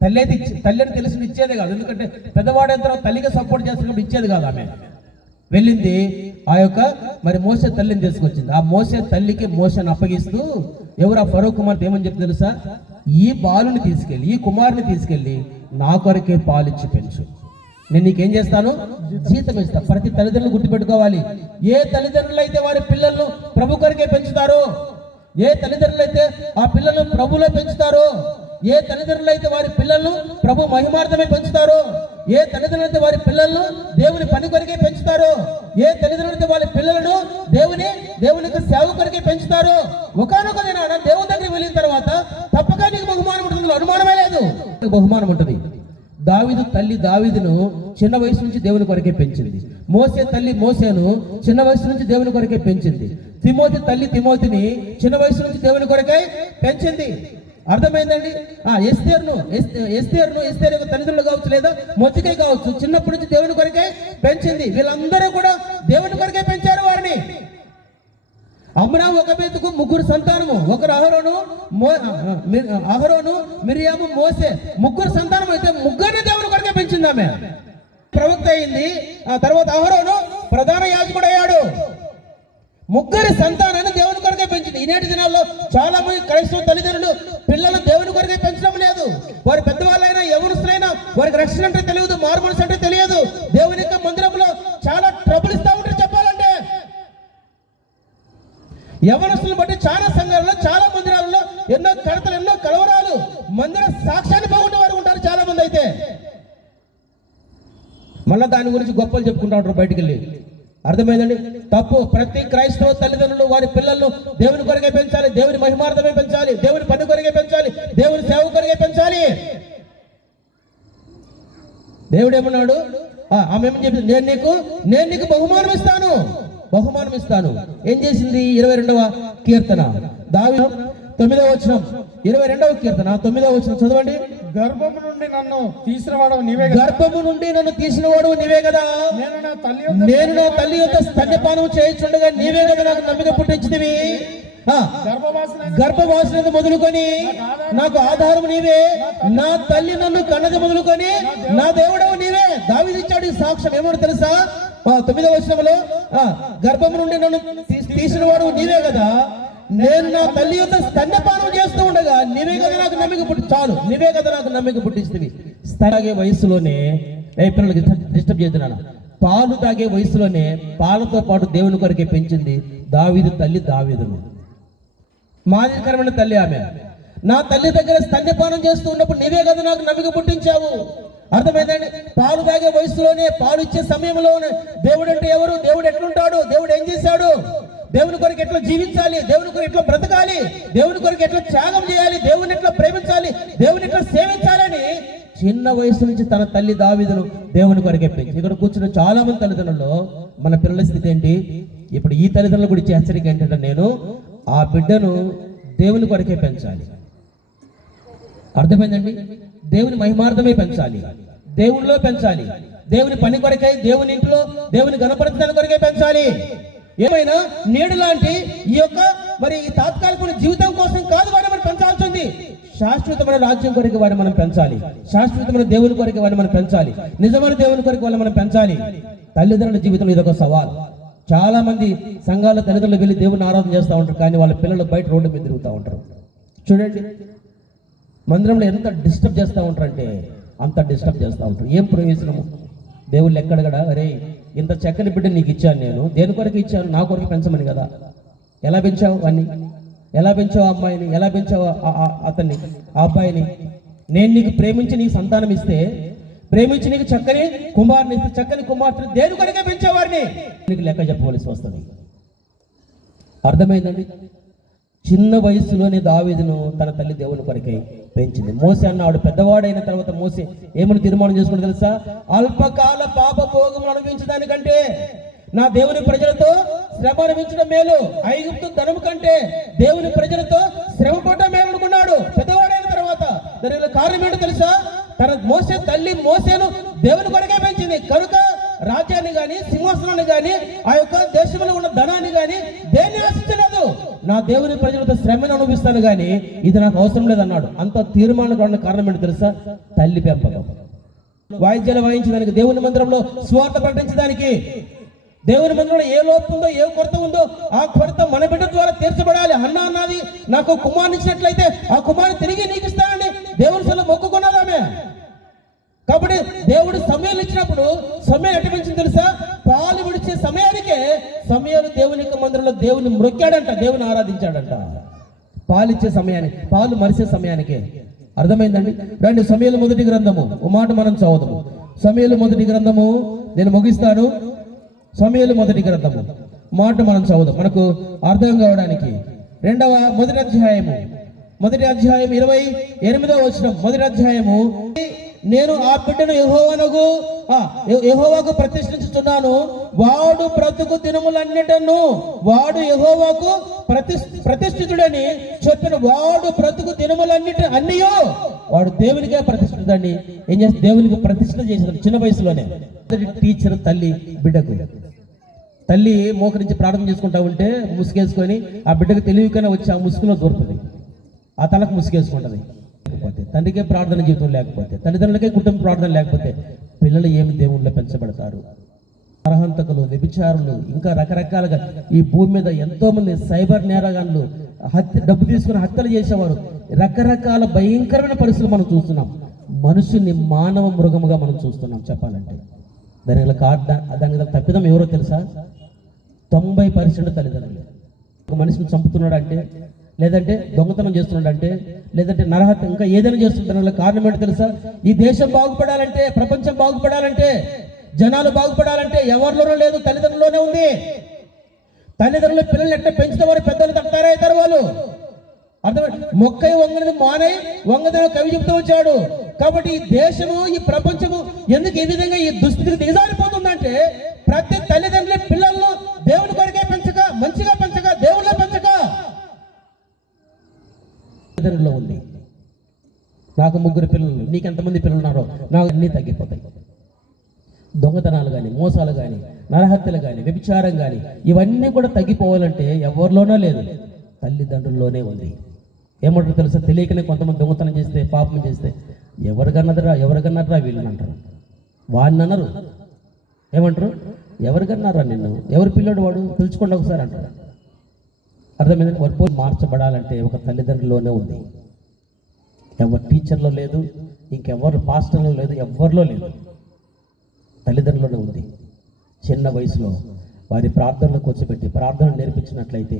తల్లి అని తెలిసి ఇచ్చేదే కాదు. ఎందుకంటే పెద్దవాడైన తల్లిగా సపోర్ట్ చేస్తున్నప్పుడు ఇచ్చేది కాదు. ఆమె వెళ్ళింది, ఆ యొక్క మరి మోసే తల్లిని తీసుకొచ్చింది. ఆ మోసే తల్లికి మోసను అప్పగిస్తూ ఎవరు ఆ ఫరో కుమార్తె ఏమని చెప్తే తెలుసా, ఈ బాలుని తీసుకెళ్ళి, ఈ కుమారుని తీసుకెళ్ళి నా కొరకే పాలిచ్చి పెంచు, నేను నీకేం చేస్తాను, జీతం ఇస్తా. ప్రతి తల్లిదండ్రులు గుర్తుపెట్టుకోవాలి, ఏ తల్లిదండ్రులు అయితే వారి పిల్లలను ప్రభు కొరకే పెంచుతారో, ఏ తల్లిదండ్రులు అయితే ఆ పిల్లలను ప్రభులో పెంచుతారో, ఏ తల్లిదండ్రులు అయితే వారి పిల్లలను ప్రభు మహిమార్థమే పెంచుతారో, ఏ తల్లిదండ్రులు అయితే వారి పిల్లలను దేవుని పని కొరకే పెంచుతారో, ఏ తల్లిదండ్రులు అయితే వారి పిల్లలను దేవునికి సేవ కొరకే పెంచుతారో, ఒకనొక దినాన దేవుని దగ్గరికి వెళ్ళిన తర్వాత తప్పక నీకు బహుమానం ఉంటుంది, అనుమానమే లేదు, బహుమానం ఉంటుంది. దావీదు తల్లి దావీదును చిన్న వయసు నుంచి దేవుని కొరకే పెంచింది. మోసే తల్లి మోసేను చిన్న వయసు నుంచి దేవుని కొరకే పెంచింది. తిమోతి తల్లి తిమోతిని చిన్న వయసు నుంచి దేవుని కొరకే పెంచింది. అర్థమైందండి. ఎస్తేరు యొక్క తల్లిదండ్రులు కావచ్చు, లేదా మొద్దికై కావచ్చు, చిన్నప్పటి నుంచి దేవుని కొరకే పెంచింది. వీళ్ళందరూ కూడా దేవుని కొరకే పెంచారు వారిని. అమ్రాము ఒక బెతుకు 3 సంతానము, ఒకరు అహరోను, మిరియాము, మోసే, 3 సంతానం అయితే 3 దేవుని కొరకే పెంచింది ఆమె. ప్రవక్త అయింది. ఆ తర్వాత అహరోను ప్రధాన యాజకుడు అయ్యాడు. 3 సంతానాన్ని దేవుని కొరకే పెంచింది. ఈనాటి దినాల్లో చాలా మంది క్రైస్తవ తల్లిదండ్రులు పిల్లలు దేవుని కొరకే పెంచడం లేదు. వారి పెద్దవాళ్ళైనా ఎవరులైనా వారికి రక్షణ అంటే తెలియదు, మార్మల్స్ అంటే తెలియదు. దేవుని యొక్క మందిరంలో చాలా ట్రబుల్ ఇస్తా ఉంటారు. చెప్పాలంటే యవనస్తులను బట్టి చాలా సంఘాలలో, చాలా మందిరాలలో ఎన్నో కడతలు, ఎన్నో కలవరాలు, మందిర సాక్ష్యాన్ని పోగొట్టే వారు ఉంటారు చాలా మంది. అయితే మళ్ళా దాని గురించి గొప్పలు చెప్పుకుంటా ఉంటారు బయటికి వెళ్ళి. అర్థమైందండి. తప్పు. ప్రతి క్రైస్తవ తల్లిదండ్రులు వారి పిల్లలను దేవుని కొరకే పెంచాలి, దేవుని మహిమార్థమే పెంచాలి, దేవుని పని కొరకే పెంచాలి, దేవుని సేవ కొరకే పెంచాలి. దేవుడు ఏమన్నాడు, ఆమె ఏమని చెప్పింది, నేను నీకు బహుమానం ఇస్తాను. ఏం చేసింది? 22వ కీర్తన దావీదు 9వ వచనం, 22వ కీర్తన 9వ వచనం చదవండి. గర్భము నుండి నన్ను తీసినవాడు నీవే కదా, గర్భము నుండి నన్ను తీసినవాడు నీవే కదా, నేను నా తల్లి యొక్క స్తన్యపానం చేయించుండగా నీవే కదా నాకు నమ్మిక పుట్టించినవి. గర్భవాసన మొదలుకొని నాకు ఆధారం నీవే, నా తల్లి నన్ను కన్నది మొదలుకొని నా దేవుడవు నీవే. దావీదు ఇచ్చాడు ఈ సాక్ష్యం. ఏమో తెలుసా? 9వ వచనంలో గర్భము నుండి నన్ను తీసినవాడు నీవే కదా, నేను నా తల్లి యొక్క స్తన్యపానం చేస్తూ ఉండగా నీవే కదా నాకు నమ్మిక నీవే కదా నాకు నమ్మిక పుట్టిస్తుంది. తాగే వయసులోనే పిల్లలకి డిస్టర్బ్ చేస్తున్నాను. పాలు తాగే వయసులోనే పాలతో పాటు దేవుని కొరకే పెంచింది దావీదు తల్లి దావీదును. మాదిరికరమైన తల్లి ఆమె. నా తల్లి దగ్గర స్తన్యపానం చేస్తూ ఉన్నప్పుడు నీవే కదా నాకు నమ్మిక పుట్టించావు. అర్థమైందండి. పాలు తాగే వయసులోనే, పాలు ఇచ్చే సమయంలోనే దేవుడు అంటే ఎవరు, దేవుడు ఎట్లుంటాడు, దేవుడు ఏం చేశాడు, దేవుని కొరకు ఎట్లా జీవించాలి, దేవుని కొరకు ఎట్లా బ్రతకాలి, దేవుని కొరకు ఎట్లా త్యాగం చేయాలి, దేవుని ఎట్లా ప్రేమించాలి, దేవుని ఎట్లా సేవించాలని చిన్న వయసు నుంచి తన తల్లి దావీదును దేవుని కొరకే పెంచి. ఇక్కడ కూర్చున్న చాలా మంది తల్లిదండ్రులు మన పిల్లల స్థితి ఏంటి? ఇప్పుడు ఈ తల్లిదండ్రుల గురించి హెచ్చరిక ఏంటంటే, నేను ఆ బిడ్డను దేవుని కొరకే పెంచాలి. అర్థమైందండి. దేవుని మహిమార్థమే పెంచాలి, దేవునిలో పెంచాలి, దేవుని పని కొరకై, దేవుని ఇంట్లో దేవుని గణపరచడానికి కొరకే పెంచాలి. ఏమైనా నేడు లాంటి ఈ యొక్క మరి ఈ తాత్కాలిక జీవితం కోసం కాదు వాడిని మనం పెంచాల్సింది. శాశ్వతమైన రాజ్యం కొరకు వాడిని మనం పెంచాలి, శాశ్వతమైన దేవుని కొరకు వాడిని మనం పెంచాలి, నిజమైన దేవుని కొరకు వాళ్ళని మనం పెంచాలి. తల్లిదండ్రుల జీవితంలో ఇదొక సవాల్. చాలా మంది సంఘాల తల్లిదండ్రులు వెళ్ళి దేవుని ఆరాధన చేస్తూ ఉంటారు, కానీ వాళ్ళ పిల్లలు బయట రోడ్డు మీద తిరుగుతూ ఉంటారు. చూడండి, మందిరంలో ఎంత డిస్టర్బ్ చేస్తూ ఉంటారంటే అంత డిస్టర్బ్ చేస్తూ ఉంటారు. ఏం ప్రయోజనము? దేవుళ్ళు ఎక్కడగడా అరే ఇంత చక్కని బిడ్డ నీకు ఇచ్చాను, నేను దేని కొరకు ఇచ్చాను? నా కొరకు పెంచమని కదా. ఎలా పెంచావు అన్ని? ఎలా పెంచావు ఆ అమ్మాయిని? ఎలా పెంచావు అతన్ని, ఆ అబ్బాయిని? నేను నీకు ప్రేమించి నీకు సంతానం ఇస్తే, ప్రేమించి నీకు చక్కని కుమారుని ఇస్తే, చక్కని కుమార్తెని దేని కొరకే పెంచేవారిని నీకు లెక్క చెప్పవలసి వస్తుంది. అర్థమైందండి? చిన్న వయసులోనే దావీదును తన తల్లి దేవుని కొరకై పెంచింది. మోసే అన్నాడు, పెద్దవాడైన తర్వాత మోసే ఏమని తీర్మానం చేసుకుంటే తెలుసా? అల్పకాల పాప భోగములు అనుభవించడానికంటే నా దేవుని ప్రజలతో శ్రమ అనుభవించడం మేలు, ఐగుప్తు ధనము కంటే దేవుని ప్రజలతో శ్రమ పడడం మేలు అనుకున్నాడు పెద్దవాడైన తర్వాత. దానికి కారణం ఏంటో తెలుసా? తన మోసే తల్లి మోసేను దేవుని కొరకే పెంచింది కనుక రాజ్యాన్ని గాని సింహాసనాన్ని గాని ఆ యొక్క దేశంలో ఉన్న ధనాన్ని గాని దేన్ని ఆశించలేదు. నా దేవుని ప్రజలతో శ్రమను అనుభవిస్తాను గాని ఇది నాకు అవసరం లేదన్నాడు. అంత తీర్మానం కారణం ఏంటో తెలుసా? తల్లి పెంపకం. వాయిద్యాలు వాయించడానికి, దేవుని మందిరంలో స్వార్థ ప్రకటించడానికి, దేవుని మందిరంలో ఏ లోపం ఉందో ఏ కొరత ఉందో ఆ కొరత మన బిడ్డ ద్వారా తీర్చబడాలి. అన్నది నాకు కుమారుని ఇచ్చినట్లయితే ఆ కుమారుని తిరిగి నీకు ఇస్తానని దేవుని సొంత మొక్కుకున్నది ఆమె. కాబట్టి దేవుడు సమయాలు ఇచ్చినప్పుడు సమయం ఎటు పెంచింది తెలుసా? పాలు విడిచే సమయానికే సమయాలు దేవుని యొక్క మందిరంలో దేవుని మొక్కాడంట, దేవుని ఆరాధించాడంట. పాలు ఇచ్చే సమయానికి, పాలు మరిసే సమయానికే. అర్థమైందండి? రండి సమయాలు మొదటి గ్రంథము ఓ మాట మనం చదువుదాము. సమయాలు మొదటి గ్రంథము నేను ముగిస్తాను. సమయాలు మొదటి గ్రంథము మాట మనం చదువుదాం మనకు అర్థం కావడానికి. మొదటి అధ్యాయం 28వ వచనం. మొదటి అధ్యాయము, నేను ఆ బిడ్డను యెహోవాకు ప్రతిష్ఠించుచున్నాను, వాడు బ్రతుకు దినములన్నిటను వాడు యెహోవాకు ప్రతిష్ఠితుడని చెప్పిన వాడు బ్రతుకు అన్నయో వాడు దేవునికే ప్రతిష్ఠితుడని ఏం చేస్తే దేవునికి ప్రతిష్ఠ చేశాడు చిన్న వయసులోనే. టీచర్ తల్లి బిడ్డకు, తల్లి మోకరించి ప్రార్థన చేసుకుంటా ఉంటే ముసుగేసుకొని ఆ బిడ్డకు తెలివికైనా వచ్చి ఆ ముసుగులో దొరుకుతుంది, ఆ తలకు ముసుగేసుకుంటుంది. లేకపోతే తండ్రికే ప్రార్థన జీవితం లేకపోతే, తల్లిదండ్రులకే కుటుంబ ప్రార్థన లేకపోతే పిల్లలు ఏమి దేవుళ్ళో పెంచబడతారు? అర్హంతకులు, వ్యభిచారులు, ఇంకా రకరకాలుగా ఈ భూమి మీద ఎంతో మంది సైబర్ నేరగాళ్ళు, డబ్బు తీసుకుని హత్యలు చేసేవారు, రకరకాల భయంకరమైన పరిస్థితులు మనం చూస్తున్నాం. మనుషుల్ని మానవ మృగముగా మనం చూస్తున్నాం చెప్పాలంటే. దానికి తప్పిదం ఎవరో తెలుసా? 90% తల్లిదండ్రులు. ఒక మనిషిని చంపుతున్నాడంటే, లేదంటే దొంగతనం చేస్తున్నాడంటే, లేదంటే నరహత్య, ఇంకా ఏదైనా చేస్తున్న కారణం ఏంటో తెలుసా? ఈ దేశం బాగుపడాలంటే, ప్రపంచం బాగుపడాలంటే, జనాలు బాగుపడాలంటే ఎవరిలోనూ లేదు, తల్లిదండ్రుల్లోనే ఉంది. తల్లిదండ్రులు పిల్లల్ని ఎట్లా పెంచితే వారు పెద్దలు తక్కుతారే అవుతారు వాళ్ళు. అర్థమైంది? మొక్కై వంగనది మానై వంగదని కవి చెప్తూ వచ్చాడు. కాబట్టి ఈ దేశము, ఈ ప్రపంచము ఎందుకు ఈ విధంగా ఈ దుస్థితికి దిగజారిపోతుందంటే ప్రతి తల్లిదండ్రుల పిల్లలను దేవుని కొరకే పెంచక, మంచిగా పెంచక, దేవుళ్ళ పెంచక తల్లిదండ్రుల్లో ఉంది. నాకు 3 పిల్లలు, నీకు ఎంతమంది పిల్లలు ఉన్నారో నాకు అన్నీ తగ్గిపోతాయి. దొంగతనాలు కానీ, మోసాలు కానీ, నరహత్యలు కానీ, వ్యభిచారం కానీ ఇవన్నీ కూడా తగ్గిపోవాలంటే ఎవరిలోనో లేదు, తల్లిదండ్రుల్లోనే ఉంది. ఏమంటారు తెలుసా? తెలియకనే కొంతమంది దొంగతనం చేస్తే, పాపం చేస్తే ఎవరికన్నారా వీళ్ళని అంటారు, వాడిని అన్నారు. ఏమంటారు? ఎవరికన్నారా నిన్ను, ఎవరి పిల్లడు వాడు తెలుసుకోండి ఒకసారి అంటారు. అర్థమైందండి? వారు మార్చబడాలంటే ఒక తల్లిదండ్రుల్లోనే ఉంది. ఎవరు టీచర్లో లేదు, ఇంకెవరు పాస్టర్లో లేదు, ఎవరిలో లేదు, తల్లిదండ్రులోనే ఉంది. చిన్న వయసులో వారి ప్రార్థనలు కూర్చోబెట్టి ప్రార్థనలు నేర్పించినట్లయితే,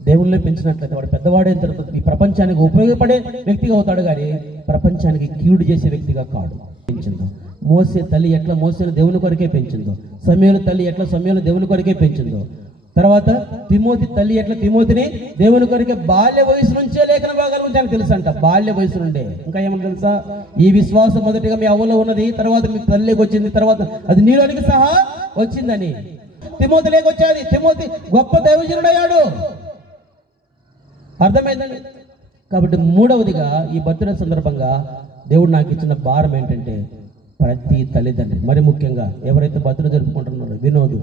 దేవుళ్ళే పెంచినట్లయితే వాడు పెద్దవాడైన తర్వాత ఈ ప్రపంచానికి ఉపయోగపడే వ్యక్తిగా అవుతాడు కానీ ప్రపంచానికి కీడు చేసే వ్యక్తిగా కాడు. పెంచిందో మోసే తల్లి ఎట్లా మోసేను దేవుని కొరకే పెంచిందో, సమూయేలు తల్లి ఎట్లా సమూయేలు దేవుని కొరకే పెంచిందో, తర్వాత తిమోతి తల్లి ఎట్లా తిమోతిని దేవుని కొరకే బాల్య వయసు నుంచే లేఖన భాగాల గురించి ఆయనకు తెలుసు అంట. బాల్య వయసు నుండే. ఇంకా ఏమన్నా తెలుసా? ఈ విశ్వాసం మొదటిగా మీ అవ్వలో ఉన్నది, తర్వాత మీ తల్లికి వచ్చింది, తర్వాత అది నీలోనికి సహా వచ్చిందని. తిమోతి లేకొచ్చేది. తిమోతి గొప్ప దైవజనుడయ్యాడు. అర్థమైందండి? కాబట్టి 3వదిగా ఈ బర్త్డే సందర్భంగా దేవుడు నాకు ఇచ్చిన భారం ఏంటంటే ప్రతి తల్లిదండ్రి, మరి ముఖ్యంగా ఎవరైతే బర్త్డే జరుపుకుంటున్నారో వినోద్,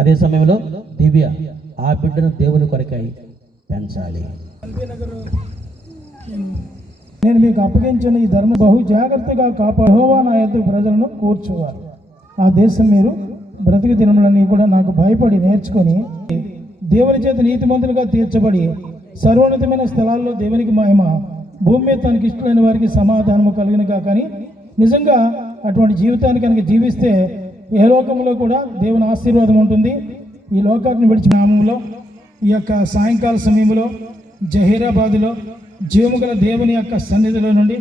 అదే సమయంలో దివ్య, ఆ బిడ్డను దేవుని కొరకై పెంచాలి. నేను మీకు అప్పగించిన ఈ ధర్మ బహు జాగ్రత్తగా యెహోవా నా యొద్ద ప్రజలను కూర్చువారు. ఆ దేశం మీరు బ్రతికి దినములన్నీ కూడా నాకు భయపడి నేర్చుకొని దేవుని చేత నీతిమంతులుగా తీర్చబడి సర్వోన్నతమైన స్థలాల్లో దేవునికి మహిమ భూమి మీద తనకి ఇష్టమైన వారికి సమాధానము కలిగినగా. కానీ నిజంగా అటువంటి జీవితాన్ని కనుక జీవిస్తే ఏ లోకంలో కూడా దేవుని ఆశీర్వాదం ఉంటుంది. ఈ లోకాన్ని విడిచి నామంలో ఈ యొక్క సాయంకాల సమయంలో జహీరాబాదులో జీవము గల దేవుని యొక్క సన్నిధిలో నుండి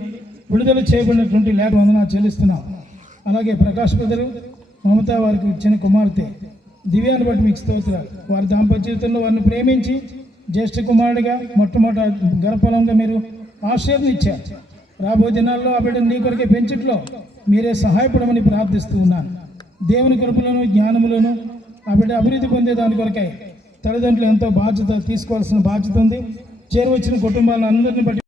విడుదల చేయబడినటువంటి లేఖ వందనాలు చెల్లిస్తున్నాం. అలాగే ప్రకాష్ బ్రదరు మమత వారికి ఇచ్చిన కుమార్తె దివ్యాన్ని బట్టి మీకు స్తోత్రాలు. వారి దాంపత్య జీవితంలో వారిని ప్రేమించి జ్యేష్ఠ కుమారుడిగా మొట్టమొదటి గర్భఫలంగా మీరు ఆశీర్వదించారు. రాబోయే దినాల్లో ఆ బిడ్డను నీ కొరకే పెంచుట్లో మీరే సహాయపడమని ప్రార్థిస్తూ ఉన్నాను. దేవుని కృపలను జ్ఞానములను ఆ బిడ్డ అభివృద్ధి పొందే దాని కొరకై తల్లిదండ్రులు ఎంతో బాధ్యత తీసుకోవాల్సిన బాధ్యత ఉంది. చేరువచ్చిన కుటుంబాలను అందరిని బట్టి